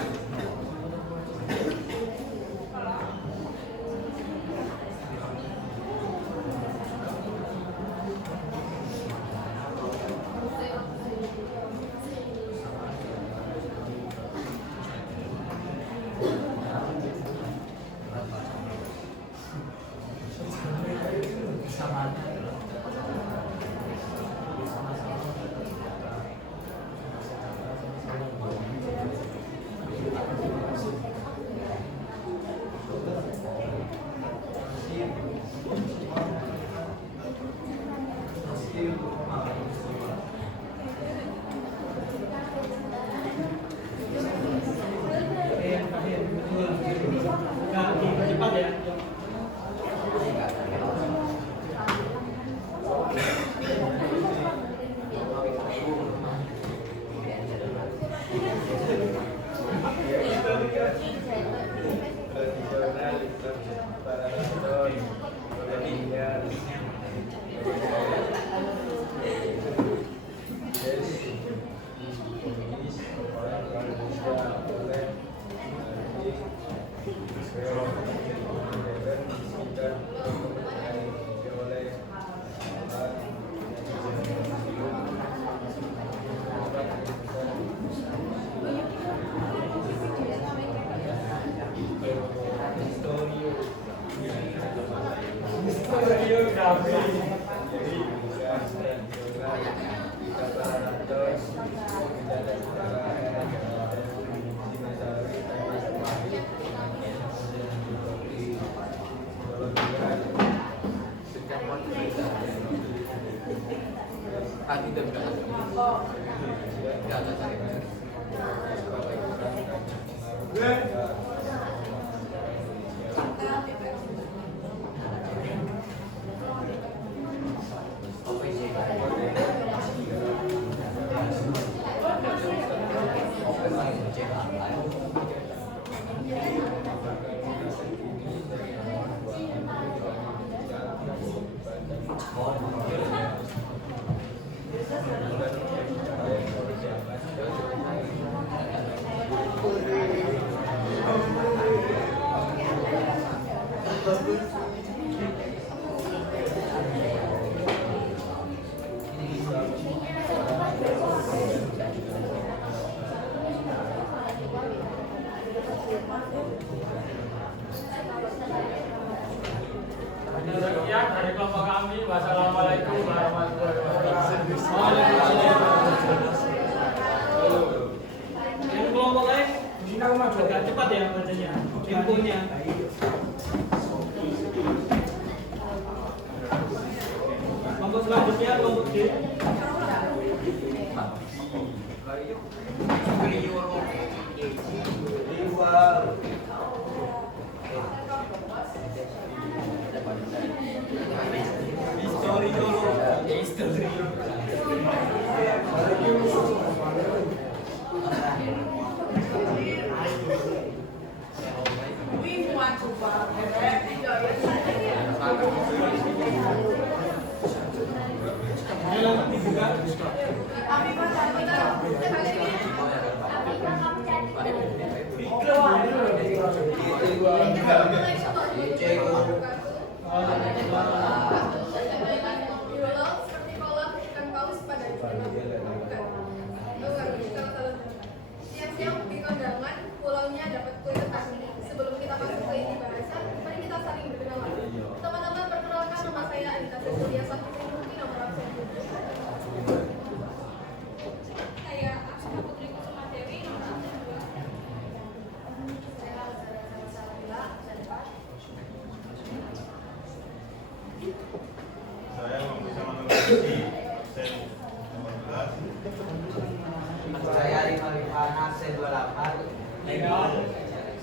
Tadi udah berangkat. Enggak cari. Sekian dari kelompok kami. Wassalamualaikum warahmatullahi wabarakatuh. Yang kelompok lain agak cepat ya bacanya, temponya. Kelompok selanjutnya kelompok D. History dulu. Seperti kolam ikan paus pada siang-siang di kondangan pulaunya dapat kulit kami. Sebelum kita masuk ke inti bahasa, mari kita saling berkenalan. Teman-teman, perkenalkan nama saya Anita Cecilia Sakti Murti, nomor absen 7. Saya Aksya Putri Kusuma Dewi, nomor absen 2. Saya Salabila, absen 4. Saya bisa mengerti sen nomor 11. Saya Arif Alifana, C28.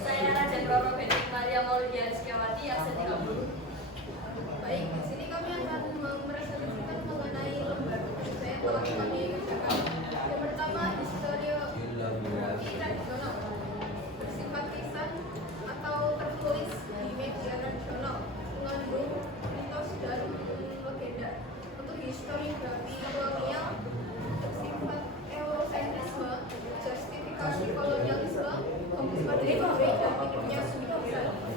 Saya Raja Roro Benik Maria Maulidia Rizkyawati, absen 30. Baik, di sini kami akan mempresentasikan mengenai lembar saya telah kami kerjakan. Yang pertama, historiografi tradisional, bersifat lisan atau tertulis di media tradisional, mengandung mitos dan legenda. Untuk historiografi kolonial, bersifat eurosentrisme, justifikasi kolonialisme, komunisme DKB dan hidupnya Sudirman.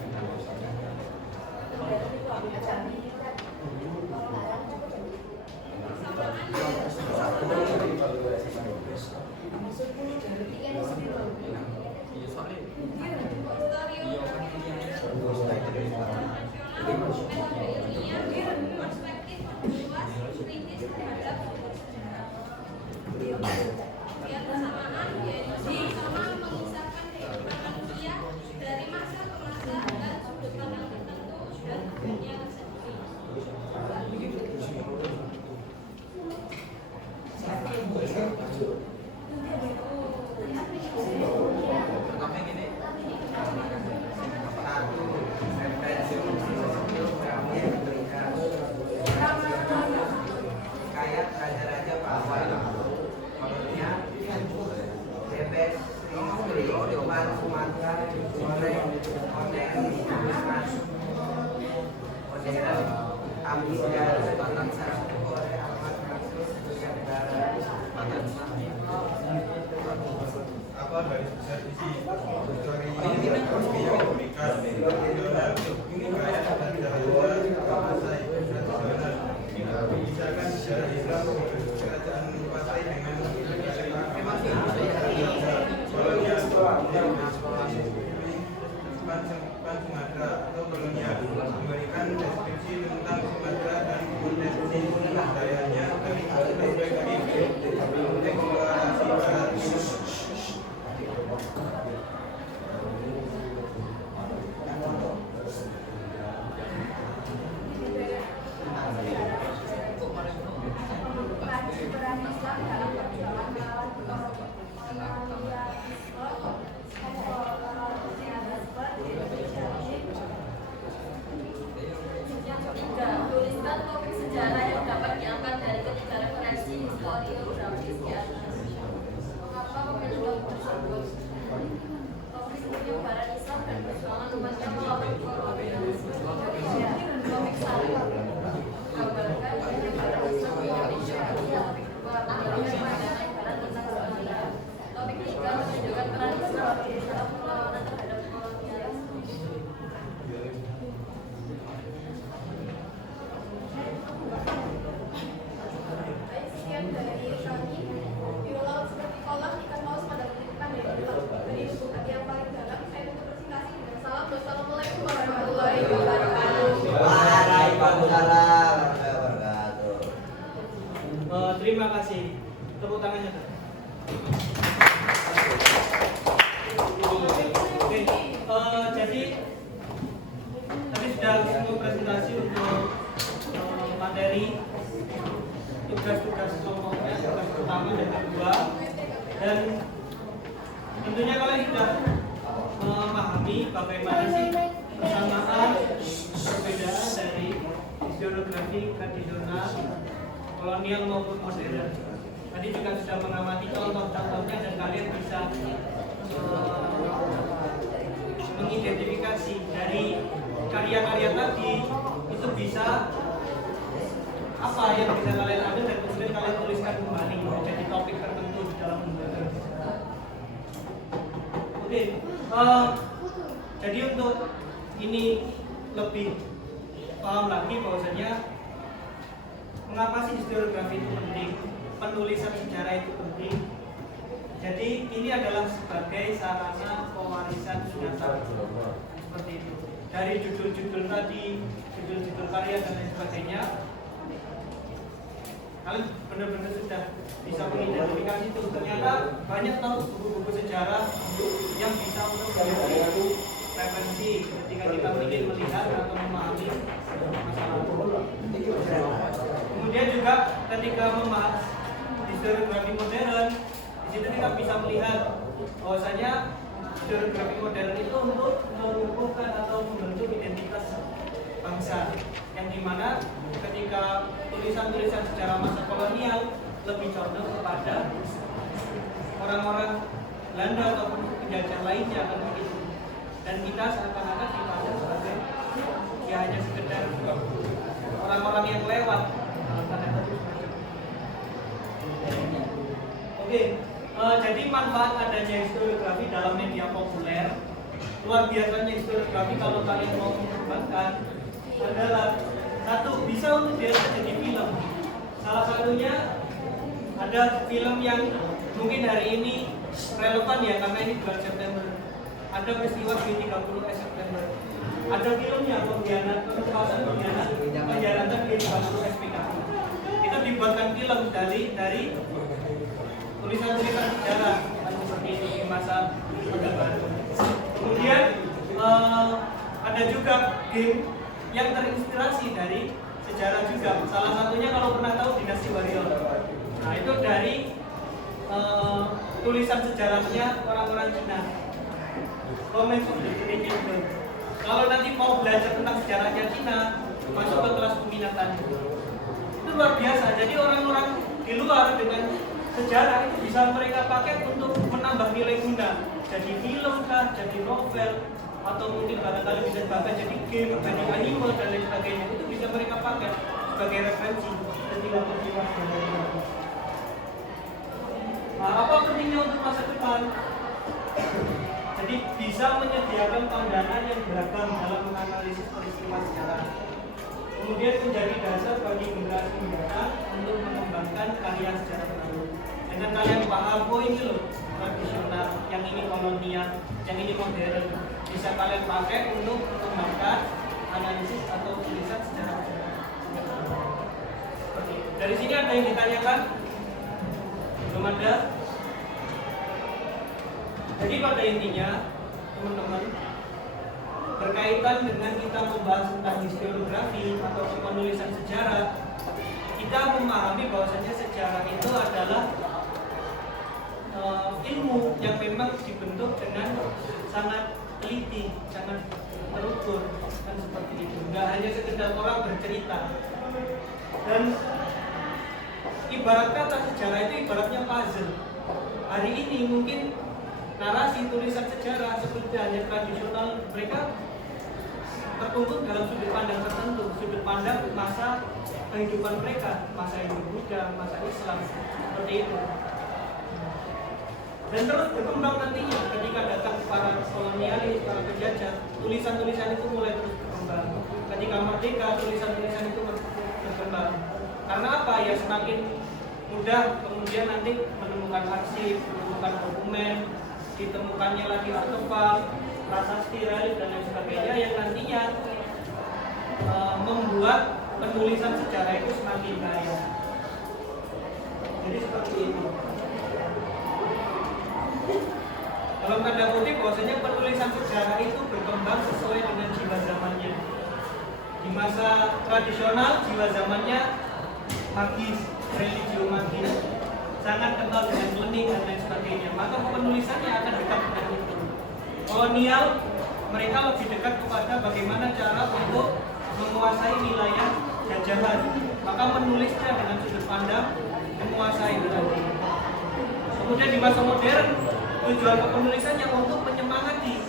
Kayak raja-raja Papua, koloninya bebek, Sri, Oman, Sumatera, Goreng, Modern, Mas, Modern, Amnesia, Bangsa, Korea, Amat, Kasus, Negara, Apa garis besar isi histori komunikas nasional kayak raja-raja masa tradisional, misalkan sejarah Islam kerajaan Pasai dengan kolonial Pan Sumatera atau kolonial memberikan deskripsi tentang satu topik sejarah yang dapat diangkat dari ketiga referensi historiografis di atas. Mengapa memilih topik tersebut? Topik penyebaran Islam dan perjuangan umatnya melawan kolonialisme Indonesia. Topik 1. Gambarkan penyebaran Islam di Indonesia. Topik 2. Memberikan pandangan barat tentang Somalia. Topik 3. Menunjukkan peran Islam dalam perlawanan terhadap kolonialisme. Baik, sekian dari kami. Biru laut seperti kolam, ikan paus pada menitipkan dari pulau. Dari lubuk hati yang paling dalam, saya tutup presentasi dengan salam. Wassalamualaikum warahmatullahi wabarakatuh. Waalaikumsalam warahmatullahi wabarakatuh. Terima kasih. Tepuk tangannya. Oke, jadi tadi sudah semua presentasi untuk materi tugas-tugas kelompoknya, tugas pertama dan kedua, dan tentunya kalian sudah memahami bagaimana sih persamaan perbedaan dari historiografi tradisional, kolonial maupun modern. Tadi juga sudah mengamati contoh-contohnya dan kalian bisa mengidentifikasi dari karya-karya tadi itu bisa apa yang bisa kalian ambil dan kemudian kalian tuliskan kembali menjadi topik tertentu di dalam lembaga. Oke, jadi untuk ini lebih paham lagi bahwasanya mengapa sih historiografi itu penting, penulisan sejarah itu penting. Jadi ini adalah sebagai sarana pewarisan ingatan seperti itu. Dari judul-judul tadi, judul-judul karya dan lain sebagainya, kalian benar-benar sudah bisa mengidentifikasi itu. Ternyata banyak tahu buku-buku sejarah yang bisa untuk menjadi referensi ketika kita ingin melihat atau memahami masa lalu. Kemudian juga ketika membahas historiografi modern, di situ kita bisa melihat bahwasanya historiografi modern itu untuk menumbuhkan atau membentuk identitas bangsa, yang dimana ketika tulisan-tulisan sejarah masa kolonial lebih condong kepada orang-orang Belanda ataupun penjajah lainnya kan begitu, dan kita seakan-akan dipandang sebagai ya hanya sekedar orang-orang yang lewat. Oke, jadi manfaat adanya historiografi dalam media populer, luar biasanya historiografi kalau kalian mau mengembangkan adalah satu, bisa untuk jadi film. Salah satunya ada film yang mungkin hari ini relevan ya karena ini bulan September. Ada peristiwa di 30 September. Ada filmnya pengkhianatan di 50 SPKI. Itu dibuatkan film dari tulisan-tulisan sejarah seperti itu di masa Orde Baru. Kemudian ada juga game yang terinspirasi dari sejarah juga. Salah satunya kalau pernah tahu Dinasti Warrior. Nah itu dari tulisan sejarahnya orang-orang Cina. Comment of the Chinese. Kalau nanti mau belajar tentang sejarahnya Cina, masuk ke kelas peminatan. Itu luar biasa. Jadi orang-orang di luar dengan sejarah itu bisa mereka pakai untuk menambah nilai guna. Jadi film kah, jadi novel, atau mungkin barangkali bisa bahkan jadi game, jadi anime dan lain sebagainya. Itu bisa mereka pakai sebagai referensi ketika berjuang. Nah, apa pentingnya untuk masa depan? Jadi bisa menyediakan pandangan yang beragam dalam menganalisis peristiwa sejarah. Kemudian menjadi dasar bagi generasi mendatang untuk mengembangkan karya sejarah baru. Dengan kalian paham, oh ini loh tradisional, yang ini kolonial, yang ini modern, bisa kalian pakai untuk mengembangkan analisis atau tulisan sejarah. Dari sini ada yang ditanyakan? Belum ada? Jadi pada intinya, teman-teman, berkaitan dengan kita membahas tentang historiografi atau penulisan sejarah, kita memahami bahwasanya sejarah itu adalah ilmu yang memang dibentuk dengan sangat teliti, sangat terukur, dan seperti itu. Nggak hanya sekedar orang bercerita, ibarat kata sejarah itu ibaratnya puzzle. Hari ini mungkin narasi tulisan sejarah seperti hanya tradisional mereka tertuntut dalam sudut pandang tertentu, sudut pandang masa kehidupan mereka, masa Hindu Buddha, masa Islam, seperti itu. Dan terus berkembang nantinya ketika datang para kolonialis, para penjajah, tulisan-tulisan itu mulai terus berkembang. Ketika merdeka, tulisan-tulisan itu berkembang. Karena apa? Ya semakin mudah kemudian nanti menemukan arsip, menemukan dokumen, ditemukannya lagi artefak, prasasti, relief dan lain sebagainya yang nantinya membuat penulisan sejarah itu semakin kaya. Jadi seperti itu. Dalam tanda kutip bahwasanya penulisan sejarah itu berkembang sesuai dengan jiwa zamannya. Di masa tradisional jiwa zamannya magis, religio magis, sangat kental dengan learning dan lain sebagainya. Maka penulisannya akan dekat dengan itu. Kolonial mereka lebih dekat kepada bagaimana cara untuk menguasai wilayah jajahan. Maka menulisnya dengan sudut pandang menguasai wilayah. Kemudian di masa modern tujuan kepenulisannya untuk menyemangati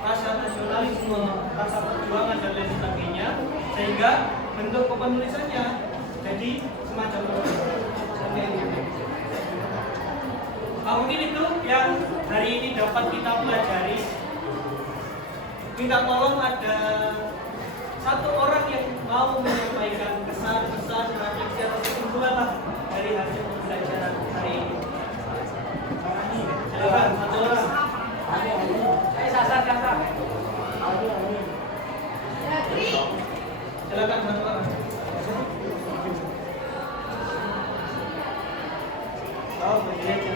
rasa nasionalisme, rasa perjuangan dan lain sebagainya, sehingga bentuk kepenulisannya jadi semacam itu. Mungkin itu yang hari ini dapat kita pelajari. Minta tolong ada satu orang yang mau menyampaikan kesan-kesan, refleksi atau kesimpulan lah dari hasil pembelajaran hari ini. Silakan satu orang. Silakan satu orang. Oh, begini aja.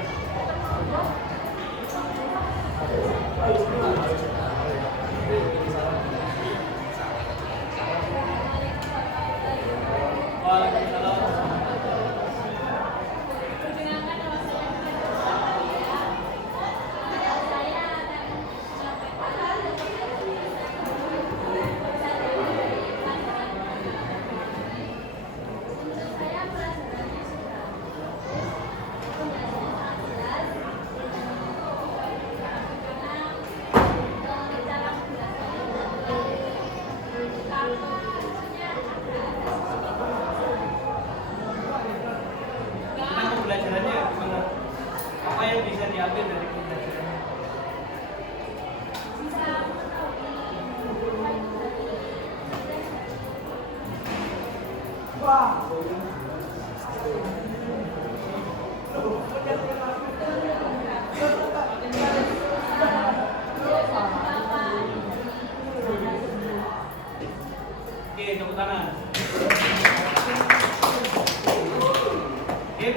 Waalaikumsalam. Pembelajarannya gimana? Apa yang bisa diambil dari pembelajarannya? Oke, tepuk tangan. Oke,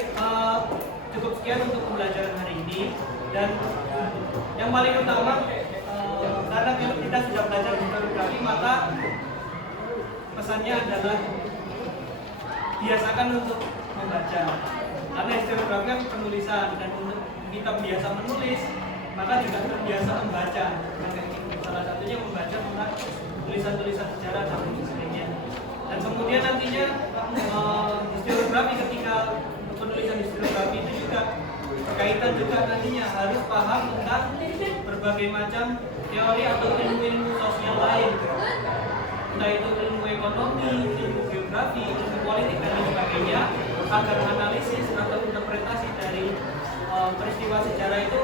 cukup sekian untuk pembelajaran hari ini. Dan yang paling utama, karena kita sudah belajar historiografi, maka pesannya adalah biasakan untuk membaca. Karena historiografi kan penulisan, dan untuk kita biasa menulis, maka juga terbiasa membaca. Salah satunya membaca tentang tulisan-tulisan sejarah dan sebagainya. Dan kemudian nantinya historiografi, ketika penulisan historiografi itu juga berkaitan juga nantinya harus paham tentang berbagai macam teori atau ilmu-ilmu sosial lain, entah itu ilmu ekonomi, ilmu geografi, ilmu politik dan lain sebagainya, agar analisis atau interpretasi dari peristiwa sejarah itu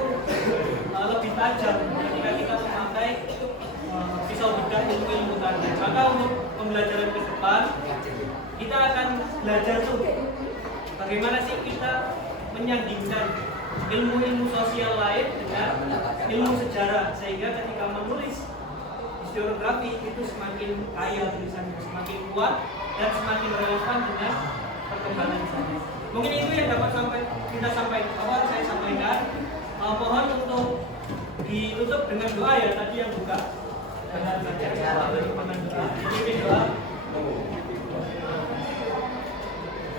lebih tajam ketika kita memakai pisau bedah ilmu-ilmu tadi. Maka untuk pembelajaran ke depan kita akan belajar tuh bagaimana sih kita menyandingkan ilmu-ilmu sosial lain dengan ilmu sejarah, sehingga ketika menulis historiografi itu semakin kaya tulisannya, semakin kuat dan semakin relevan dengan perkembangan zaman. Mungkin itu yang dapat saya sampaikan. Mohon untuk ditutup dengan doa ya, tadi yang buka dengan doa. Dipimpin doa.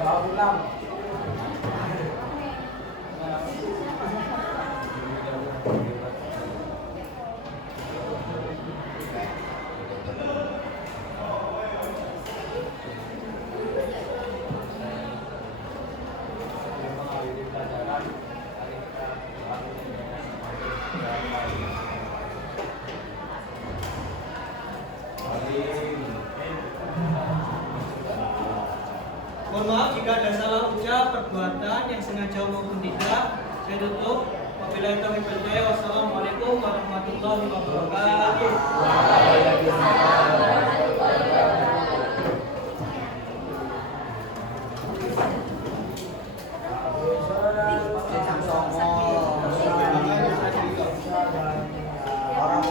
Doa ulang. Mohon maaf jika ada salah ucap, perbuatan yang sengaja maupun tidak. Saya tutup. Wabillahi taufiq wal hidayah. Wassalamualaikum warahmatullahi wabarakatuh. Satu.